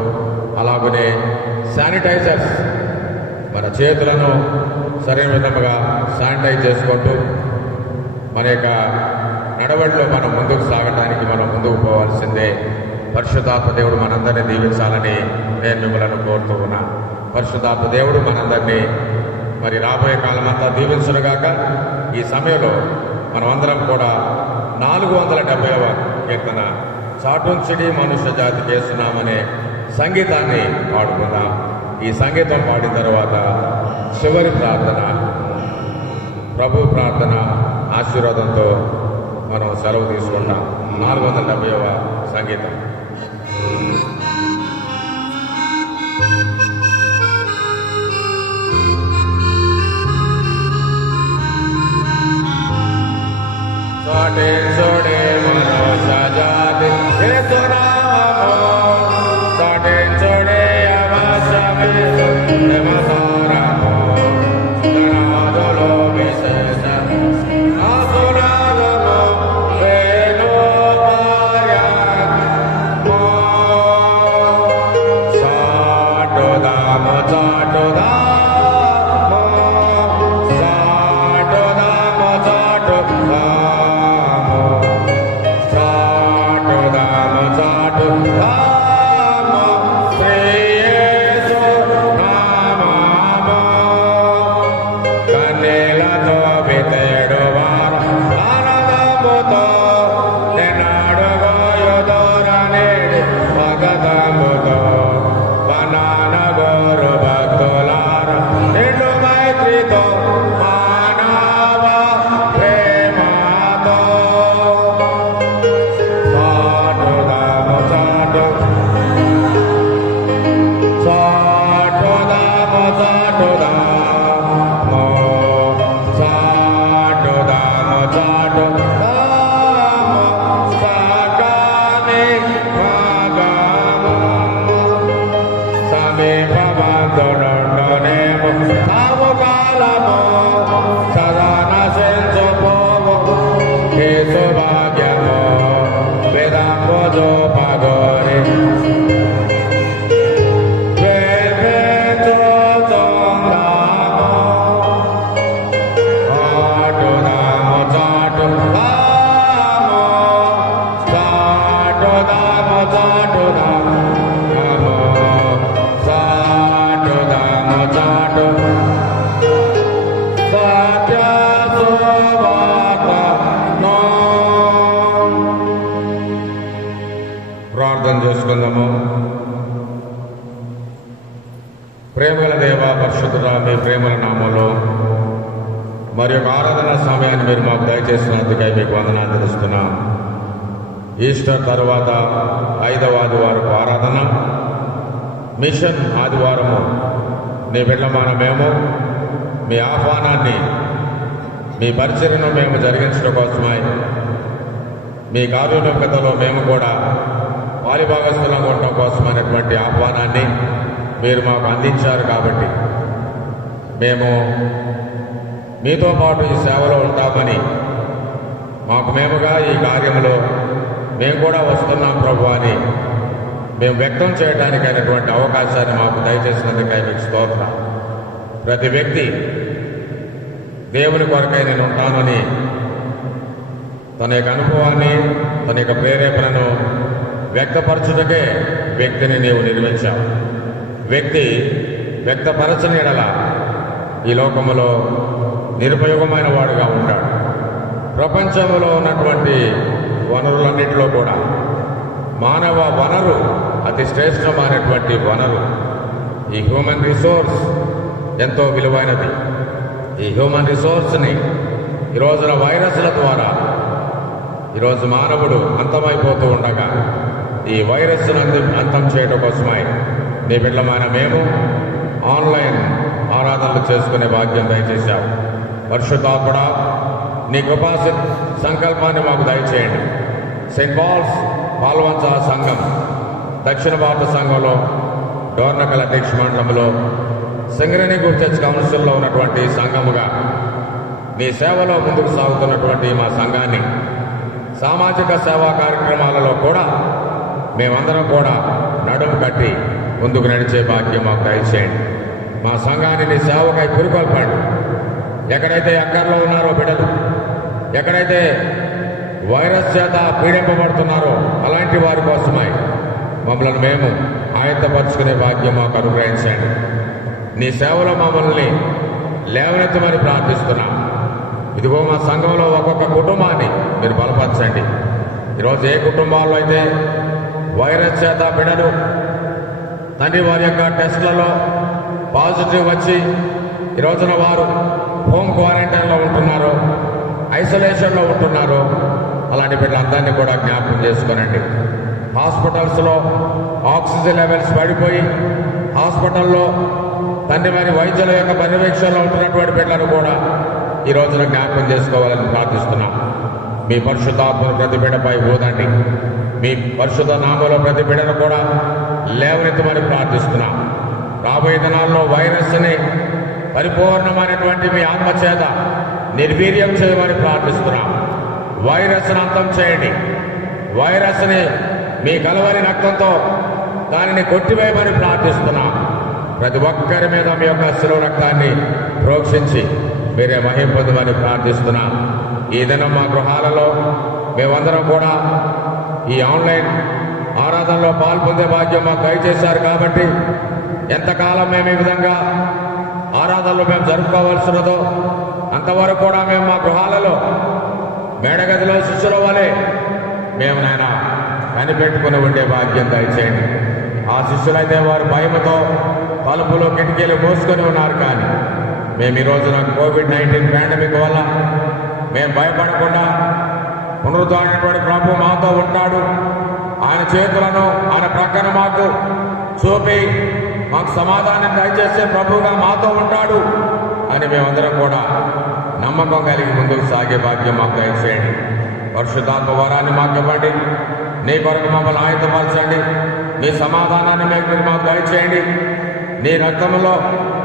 అలాగనే శానిటైజర్స్ మన చేతులను సరైన విధంగా శానిటైజ్ చేసుకుంటూ మన యొక్క నడవడిలో మనం ముందుకు సాగడానికి మనం ముందుకు పోవాల్సిందే. పరిశుద్ధాత్మ దేవుడు మనందరినీ దీవించాలని నేను మిమ్మల్ని కోరుతూ ఉన్నా. పరిశుద్ధాత్మ దేవుడు మనందరినీ మరి రాబోయే కాలం అంతా దీవించునుగాక. ఈ సమయంలో మనమందరం కూడా 470వ కీర్తన చాటుంచిడి మనుష్య జాతి చేస్తున్నామనే సంగీతాన్ని పాడుకుందాం. ఈ సంగీతం పాడిన తర్వాత చివరి ప్రార్థన, ప్రభు ప్రార్థన ఆశీర్వాదంతో మనం సెలవు తీసుకుంటాం. 470వ సంగీతం. పాటు సత్య సువార్తను. ప్రార్థన చేసుకుందాము. ప్రేమల దేవ పరిశుద్ధుడా, మీ ప్రేమల నామంలో మరి యొక్క ఆరాధన సమయాన్ని మీరు మాకు దయచేసినందుకై మీకు వందనాలు తెలుస్తున్నాం. ఈస్టర్ తరువాత 5వ ఆదివారపు ఆరాధన, మిషన్ ఆదివారము నీ బిడ్డలమైన మేము మీ ఆహ్వానాన్ని, మీ పరిచర్యను మేము జరిగించడం కోసమై మీ కార్యోన్ముఖతలో మేము కూడా పాలిభాగస్థులం ఉండటం కోసమైనటువంటి ఆహ్వానాన్ని మీరు మాకు అందించారు. కాబట్టి మేము మీతో పాటు ఈ సేవలో ఉంటామని, మాకు మేముగా ఈ కార్యంలో మేము కూడా వస్తున్నాం ప్రభు అని మేము వ్యక్తం చేయడానికైనటువంటి అవకాశాన్ని మాకు దయచేసినందుకై మీకు స్తోత్రం. ప్రతి వ్యక్తి దేవుని కొరకై నేను ఉంటానని తన యొక్క అనుభవాన్ని, తన యొక్క ప్రేరేపణను వ్యక్తపరచుటకే వ్యక్తిని నీవు నిర్మించావు. వ్యక్తి వ్యక్తపరచని ఎడల ఈ లోకములో నిరుపయోగమైన వాడుగా ఉంటాడు. ప్రపంచంలో ఉన్నటువంటి వనరులన్నింటిలో కూడా మానవ వనరు అతి శ్రేష్టమైనటువంటి వనరు. ఈ హ్యూమన్ రిసోర్స్ ఎంతో విలువైనది. ఈ హ్యూమన్ రిసోర్స్ని ఈ రోజున వైరస్ల ద్వారా ఈరోజు మానవుడు అంతమైపోతూ ఉండగా ఈ వైరస్ను అంతం చేయడం కోసమై నీ బిడ్డలమైన మేము ఆన్లైన్ ఆరాధనలు చేసుకునే భాగ్యం దయచేశావు. పరిశుద్ధాత్ముడా, నీ కృపా సంకల్పాన్ని మాకు దయచేయండి. సెయింట్ పాల్స్ పాల్వంచ సంఘం దక్షిణ భారత సంఘంలో డోర్నకల్ అధ్యక్ష మండలంలో సింగరేణి గ్రూప్ చర్చ్ కౌన్సిల్లో ఉన్నటువంటి సంఘముగా నీ సేవలో ముందుకు సాగుతున్నటువంటి మా సంఘాన్ని సామాజిక సేవా కార్యక్రమాలలో కూడా మేమందరం కూడా నడుము కట్టి ముందుకు నడిచే భాగ్యం మాకు దయచేయండి. మా సంఘాన్ని నీ సేవకై పురికొల్పండి. ఎక్కడైతే అక్కర్లో ఉన్నారో బిడ్డలు, ఎక్కడైతే వైరస్ చేత పీడింపబడుతున్నారో అలాంటి వారి కోసమై మమ్మల్ని మేము ఆయత్తపరుచుకునే భాగ్యం మాకు అనుగ్రహించండి. నీ సేవలో మమ్మల్ని లేవనెత్తమని ప్రార్థిస్తున్నాం. ఇదిగో మా సంఘంలో ఒక్కొక్క కుటుంబాన్ని మీరు బలపరచండి. ఈరోజు ఏ కుటుంబాల్లో అయితే వైరస్ చేత బిడ్డలు తండ్రి వారి యొక్క టెస్ట్లలో పాజిటివ్ వచ్చి ఈ రోజున వారు హోమ్ క్వారంటైన్లో ఉంటున్నారో, ఐసోలేషన్లో ఉంటున్నారో అలాంటి బిడ్డలందరినీ కూడా జ్ఞాపకం చేసుకోనండి. హాస్పిటల్స్లో ఆక్సిజన్ లెవెల్స్ పడిపోయి హాస్పిటల్లో తండ్రి వారి వైద్యుల యొక్క పర్యవేక్షణలో ఉంటున్నటువంటి బిడ్డలను కూడా ఈ రోజున జ్ఞాపకం చేసుకోవాలని ప్రార్థిస్తున్నాం. మీ పరిశుద్ధాత్మను ప్రతి బిడ్డపై ఊదండి. మీ పరిశుద్ధ నామంలో ప్రతి బిడ్డను కూడా లేవనెత్తమని ప్రార్థిస్తున్నాం. రాబోయే దినాల్లో వైరస్ని పరిపూర్ణమైనటువంటి మీ ఆత్మచేత నిర్వీర్యం చేయమని ప్రార్థిస్తున్నాం. వైరస్ను అంతం చేయండి. వైరస్ని మీ కలవరి రక్తంతో దానిని కొట్టివేయమని ప్రార్థిస్తున్నాం. ప్రతి ఒక్కరి మీద మీ యొక్క శిలువ రక్తాన్ని ప్రోక్షించి మీరే మహిమ పొందమని ప్రార్థిస్తున్నాం. ఈ దినం మా గృహాలలో మేమందరం కూడా ఈ ఆన్లైన్ ఆరాధనలో పాల్పొందే భాగ్యం మాకు దయచేశారు. కాబట్టి ఎంతకాలం మేము ఈ విధంగా ఆరాధనలు మేము జరుపుకోవాల్సినదో అంతవరకు కూడా మేము మా గృహాలలో మేడగదిలో శిష్యుల వలె మేము నాయన కనిపెట్టుకుని ఉండే భాగ్యం దయచేయండి. ఆ శిష్యులైతే వారు భయముతో తలుపులు కిటికీలు మూసుకొని ఉన్నారు. కానీ మేము ఈ రోజున కోవిడ్-19 పాండమిక్ వల్ల మేము భయపడకుండా పునరుద్ధరించినటువంటి ప్రభు మాతో ఉంటాడు. ఆయన చేతులను ఆయన ప్రక్కన మాకు చూపి మాకు సమాధానం దయచేసే ప్రభువుగా మాతో ఉంటాడు అని మేమందరం కూడా నమ్మకం కలిగి ముందుకు సాగే భాగ్యం మాకు దయచేయండి. పరిశుద్ధాత్మ వరాన్ని మాకు ఇవ్వండి. నీ కొరకు మమ్మల్ని ఆయత్తపరచండి. నీ సమాధానాన్ని మీరు మాకు దయచేయండి. నీ రక్తంలో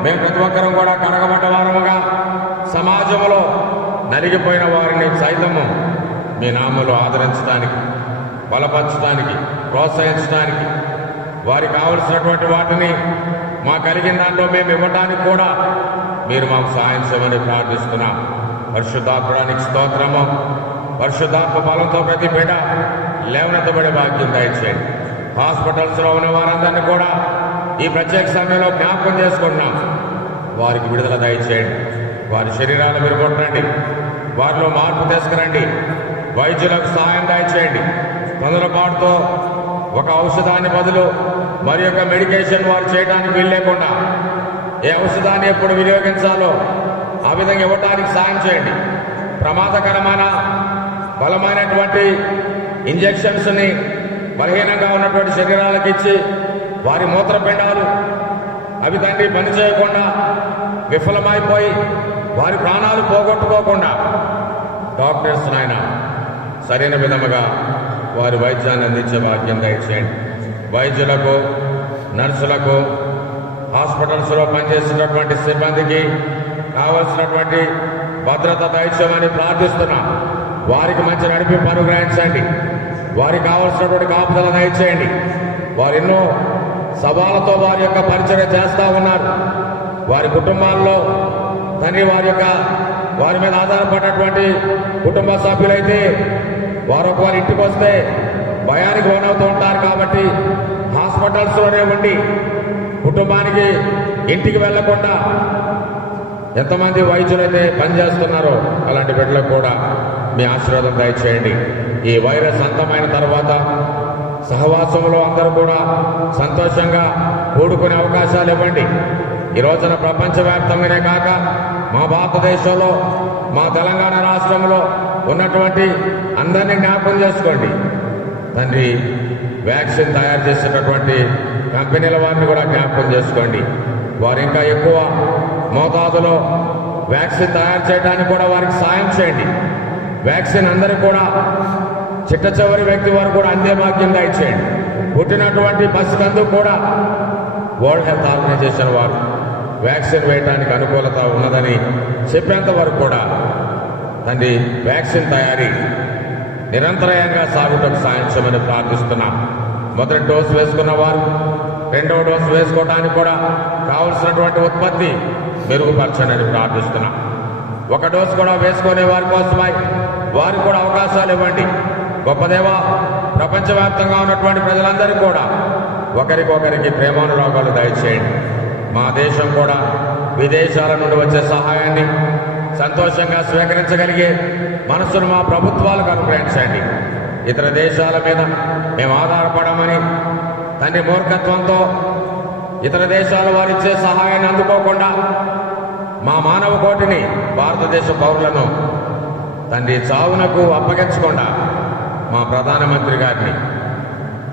మేము ప్రతి ఒక్కరం కూడా కడగబడ్డ వారముగా సమాజంలో నలిగిపోయిన వారిని సైతము మీ నామములో ఆదరించడానికి, బలపరచడానికి, ప్రోత్సహించడానికి, వారికి కావలసినటువంటి వాటిని మా కలిగిన దాంట్లో మేము ఇవ్వడానికి కూడా మీరు మాకు సహాయం చేయమని ప్రార్థిస్తున్నాం. పరిశుద్ధాత్మడానికి స్తోత్రము. పరిశుద్ధాత్మ బలంతో ప్రతి బిడ్డ లేవనెత్తబడే భాగ్యం దయచేయండి. హాస్పిటల్స్లో ఉన్న వారందరినీ కూడా ఈ ప్రత్యేక సమయంలో జ్ఞాపకం చేసుకుంటున్నాం. వారికి విడుదల దయచేయండి. వారి శరీరాలు మీరు కొట్టండి, వారిలో మార్పు తీసుకురండి. వైద్యులకు సహాయం దయచేయండి. తొందరపాటుతో ఒక ఔషధాన్ని బదులు మరి యొక్క మెడికేషన్ వారు చేయడానికి వీలు లేకుండా ఏ ఔషధాన్ని ఎప్పుడు వినియోగించాలో ఆ విధంగా ఇవ్వడానికి సాయం చేయండి. ప్రమాదకరమైన బలమైనటువంటి ఇంజెక్షన్స్ని బలహీనంగా ఉన్నటువంటి శరీరాలకు ఇచ్చి వారి మూత్రపిండాలు అవి తండ్రి పని చేయకుండా విఫలమైపోయి వారి ప్రాణాలు పోగొట్టుకోకుండా డాక్టర్స్ నాయన సరైన విధముగా వారి వైద్యాన్ని అందించే భాగ్యం దయచేయండి. వైద్యులకు, నర్సులకు, హాస్పిటల్స్లో పనిచేస్తున్నటువంటి సిబ్బందికి కావలసినటువంటి భద్రత దయచేయమని ప్రార్థిస్తున్నాం. వారికి మంచి నడిపింపు అనుగ్రహించండి. వారికి కావలసినటువంటి కాపుదల దయచేయండి. వారు ఎన్నో సవాళ్లతో వారి యొక్క పరిచర్య చేస్తూ ఉన్నారు. వారి కుటుంబాల్లో తండ్రి వారి మీద ఆధారపడినటువంటి కుటుంబ సభ్యులైతే వారి ఇంటికి వస్తే భయానికి లోనవుతూ ఉంటారు. కాబట్టి హాస్పిటల్స్లోనే ఉండి కుటుంబానికి ఇంటికి వెళ్లకుండా ఎంతమంది వైద్యులైతే పనిచేస్తున్నారో అలాంటి బిడ్డలకు కూడా మీ ఆశీర్వాదం దయచేయండి. ఈ వైరస్ అంతమైన తర్వాత సహవాసంలో అందరూ కూడా సంతోషంగా కూడుకునే అవకాశాలు ఇవ్వండి. ఈ రోజున ప్రపంచవ్యాప్తంగానే కాక మా భారతదేశంలో, మా తెలంగాణ రాష్ట్రంలో ఉన్నటువంటి అందరినీ జ్ఞాపకం చేసుకోండి తండ్రి. వ్యాక్సిన్ తయారు చేసేటటువంటి కంపెనీల వారిని కూడా జ్ఞాపకం చేసుకోండి. వారు ఇంకా ఎక్కువ మోతాదులో వ్యాక్సిన్ తయారు చేయడానికి కూడా వారికి సాయం చేయండి. వ్యాక్సిన్ అందరికీ కూడా చిట్ట చివరి వ్యక్తి వారు కూడా అందే భాగ్యం దయచేయండి. పుట్టినటువంటి పసికందుకు కూడా వరల్డ్ హెల్త్ ఆర్గనైజేషన్ వారు వ్యాక్సిన్ వేయడానికి అనుకూలత ఉన్నదని చెప్పేంత వరకు కూడా తండ్రి వ్యాక్సిన్ తయారీ నిరంతరాయంగా సాగుటకు సాయం చేయమని ప్రార్థిస్తున్నాం. మొదటి డోసు వేసుకున్న వారు రెండవ డోసు వేసుకోవడానికి కూడా కావలసినటువంటి ఉత్పత్తి మెరుగుపరచనని ప్రార్థిస్తున్నాం. ఒక డోసు కూడా వేసుకునే వారి కోసమై వారికి కూడా అవకాశాలు ఇవ్వండి. గొప్ప దేవా, ప్రపంచవ్యాప్తంగా ఉన్నటువంటి ప్రజలందరికీ కూడా ఒకరికొకరికి ప్రేమానురాగాలు దయచేయండి. మా దేశం కూడా విదేశాల నుండి వచ్చే సహాయాన్ని సంతోషంగా స్వీకరించగలిగే మనసును మా ప్రభుత్వాలకు అనుగ్రహించండి. ఇతర దేశాల మీద మేము ఆధారపడమని తండ్రి మూర్ఖత్వంతో ఇతర దేశాల వారు ఇచ్చే సహాయాన్ని అందుకోకుండా మా మానవ కోటిని, భారతదేశ పౌరులను తండ్రి చావునకు అప్పగించకుండా మా ప్రధానమంత్రి గారిని,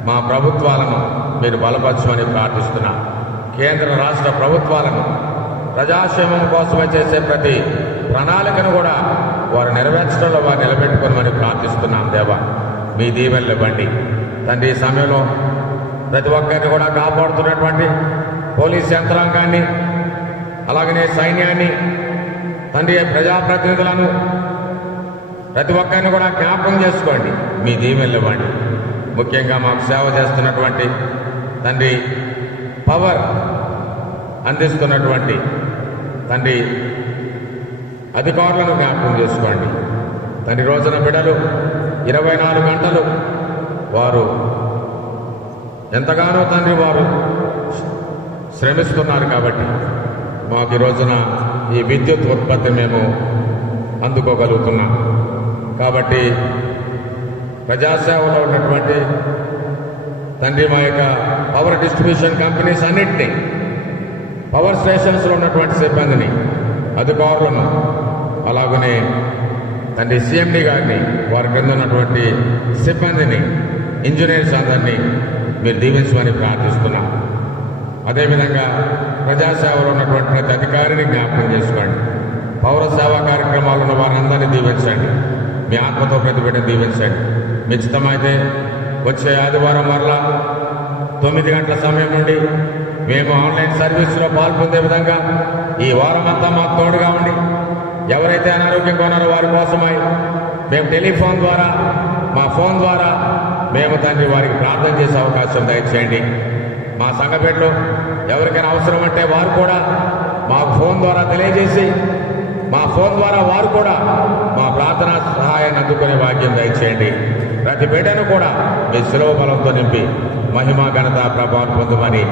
మా ప్రభుత్వాలను మీరు బలపరచమని ప్రార్థిస్తున్నాం. కేంద్ర రాష్ట్ర ప్రభుత్వాలను ప్రజాక్షేమం కోసమే చేసే ప్రతి ప్రణాళికను కూడా వారు నెరవేర్చడంలో వారు నిలబెట్టుకోమని ప్రార్థిస్తున్నాం. దేవా, మీ దీవెనలు ఇవ్వండి తండ్రి. ఈ సమయంలో ప్రతి ఒక్కరిని కూడా కాపాడుతున్నటువంటి పోలీస్ యంత్రాంగాన్ని, అలాగనే సైన్యాన్ని తండ్రి, ప్రజాప్రతినిధులను ప్రతి ఒక్కరిని కూడా జ్ఞాపకం చేసుకోండి. మీ దీవెనలు ఇవ్వండి. ముఖ్యంగా మాకు సేవ చేస్తున్నటువంటి తండ్రి, పవర్ అందిస్తున్నటువంటి తండ్రి అధికారులను జ్ఞాపకం చేసుకోండి తండ్రి. రోజున బిడ్డలు 24 గంటలు వారు ఎంతగానో తండ్రి వారు శ్రమిస్తున్నారు. కాబట్టి మాకు ఈ రోజున ఈ విద్యుత్ ఉత్పత్తి మేము అందుకోగలుగుతున్నాం. కాబట్టి ప్రజాసేవలో ఉన్నటువంటి తండ్రి మా యొక్క పవర్ డిస్ట్రిబ్యూషన్ కంపెనీస్ అన్నింటినీ, పవర్ స్టేషన్స్లో ఉన్నటువంటి సిబ్బందిని, అధికారులను, అలాగనే తండ్రి సిఎండి గారిని, వారి క్రింద ఉన్నటువంటి సిబ్బందిని, ఇంజనీర్స్ అందరినీ మీరు దీవించమని ప్రార్థిస్తున్నాం. అదేవిధంగా ప్రజాసేవలో ఉన్నటువంటి ప్రతి అధికారిని జ్ఞాపకం చేసుకోండి. పౌర సేవా కార్యక్రమాలను వారందరినీ దీవించండి. మీ ఆత్మతో ప్రతి బిడ్డను దీవించండి. నిశ్చితమైతే వచ్చే ఆదివారం మరలా 9 గంటల సమయం నుండి మేము ఆన్లైన్ సర్వీసులో పాల్పొందే విధంగా ఈ వారం అంతా మాకు తోడుగా ఉండి, ఎవరైతే అనారోగ్యంగా ఉన్నారో వారి కోసమై మేము టెలిఫోన్ ద్వారా, మా ఫోన్ ద్వారా మేము తండ్రి వారికి ప్రార్థన చేసే అవకాశం దయచేయండి. మా సంఘబిడ్డలు ఎవరికైనా అవసరం అంటే వారు కూడా మాకు ఫోన్ ద్వారా తెలియజేసి, మా ఫోన్ ద్వారా వారు కూడా మా ప్రార్థనా సహాయాన్ని అందుకునే భాగ్యం దయచేయండి. ప్రతి బిడ్డను కూడా మీ సులభ బలంతో నింపి మహిమ, ఘనత, ప్రభావం పొందమని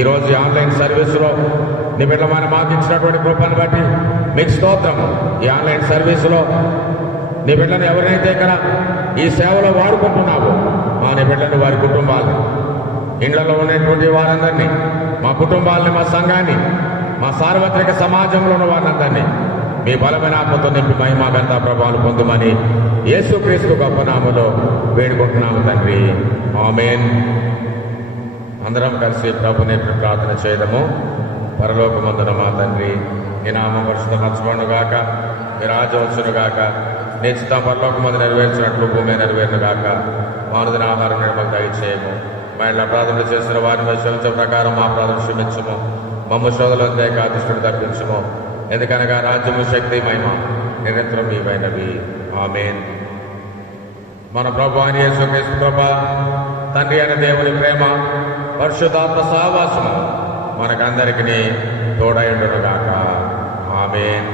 ఈరోజు ఆన్లైన్ సర్వీసులో నీ బిడ్డలమైన మాకు ఇచ్చినటువంటి కృపను బట్టి మీకు స్తోత్రము. ఈ ఆన్లైన్ సర్వీసులో నీ బిడ్డను ఎవరైతే ఇక్కడ ఈ సేవలో వాడుకుంటున్నావో నీ బిడ్డని, వారి కుటుంబాలను, ఇండ్లలో ఉన్నటువంటి వారందరినీ, మా కుటుంబాలని, మా సంఘాన్ని, మా సార్వత్రిక సమాజంలో ఉన్న వారందరినీ మీ బలమైన ఆత్మతో నింపి మహిమ ఘనత ప్రభావాలు పొందుమని యేసుక్రీస్తు గొప్ప నామములో వేడుకుంటున్నాము తండ్రి. ఆమేన్. అందరం కలిసి ప్రభుని ప్రార్థన చేయడము. పరలోకమందున మా తండ్రి, నీ నామం పరిశుద్ధపరచబడునుగాక, నీ రాజ్యం వచ్చునుగాక, నీ చిత్తం పరలోకమందు నెరవేర్చినట్లు భూమి నెరవేరునుగాక. మా అనుదిన ఆహారం మాకు దయచేయము. మా ఇంట్లో అపరాధములు చేసిన వారిని క్షమించే ప్రకారం మా అపరాధం క్షమించము. మమ్మ శోధనలను తేక దుష్టుని తప్పించము. ఎందుకనగా రాజ్యము, శక్తి, మహిమ నిరంతరం మీవైనవి. ఆమేన్. మన ప్రభు అయిన యేసుక్రీస్తు కృప, తండ్రి అయిన దేవుని ప్రేమ, పరిశుద్ధాత్మ సహవాసము మనకందరికీ తోడై ఉండునుగాక. ఆమేన్.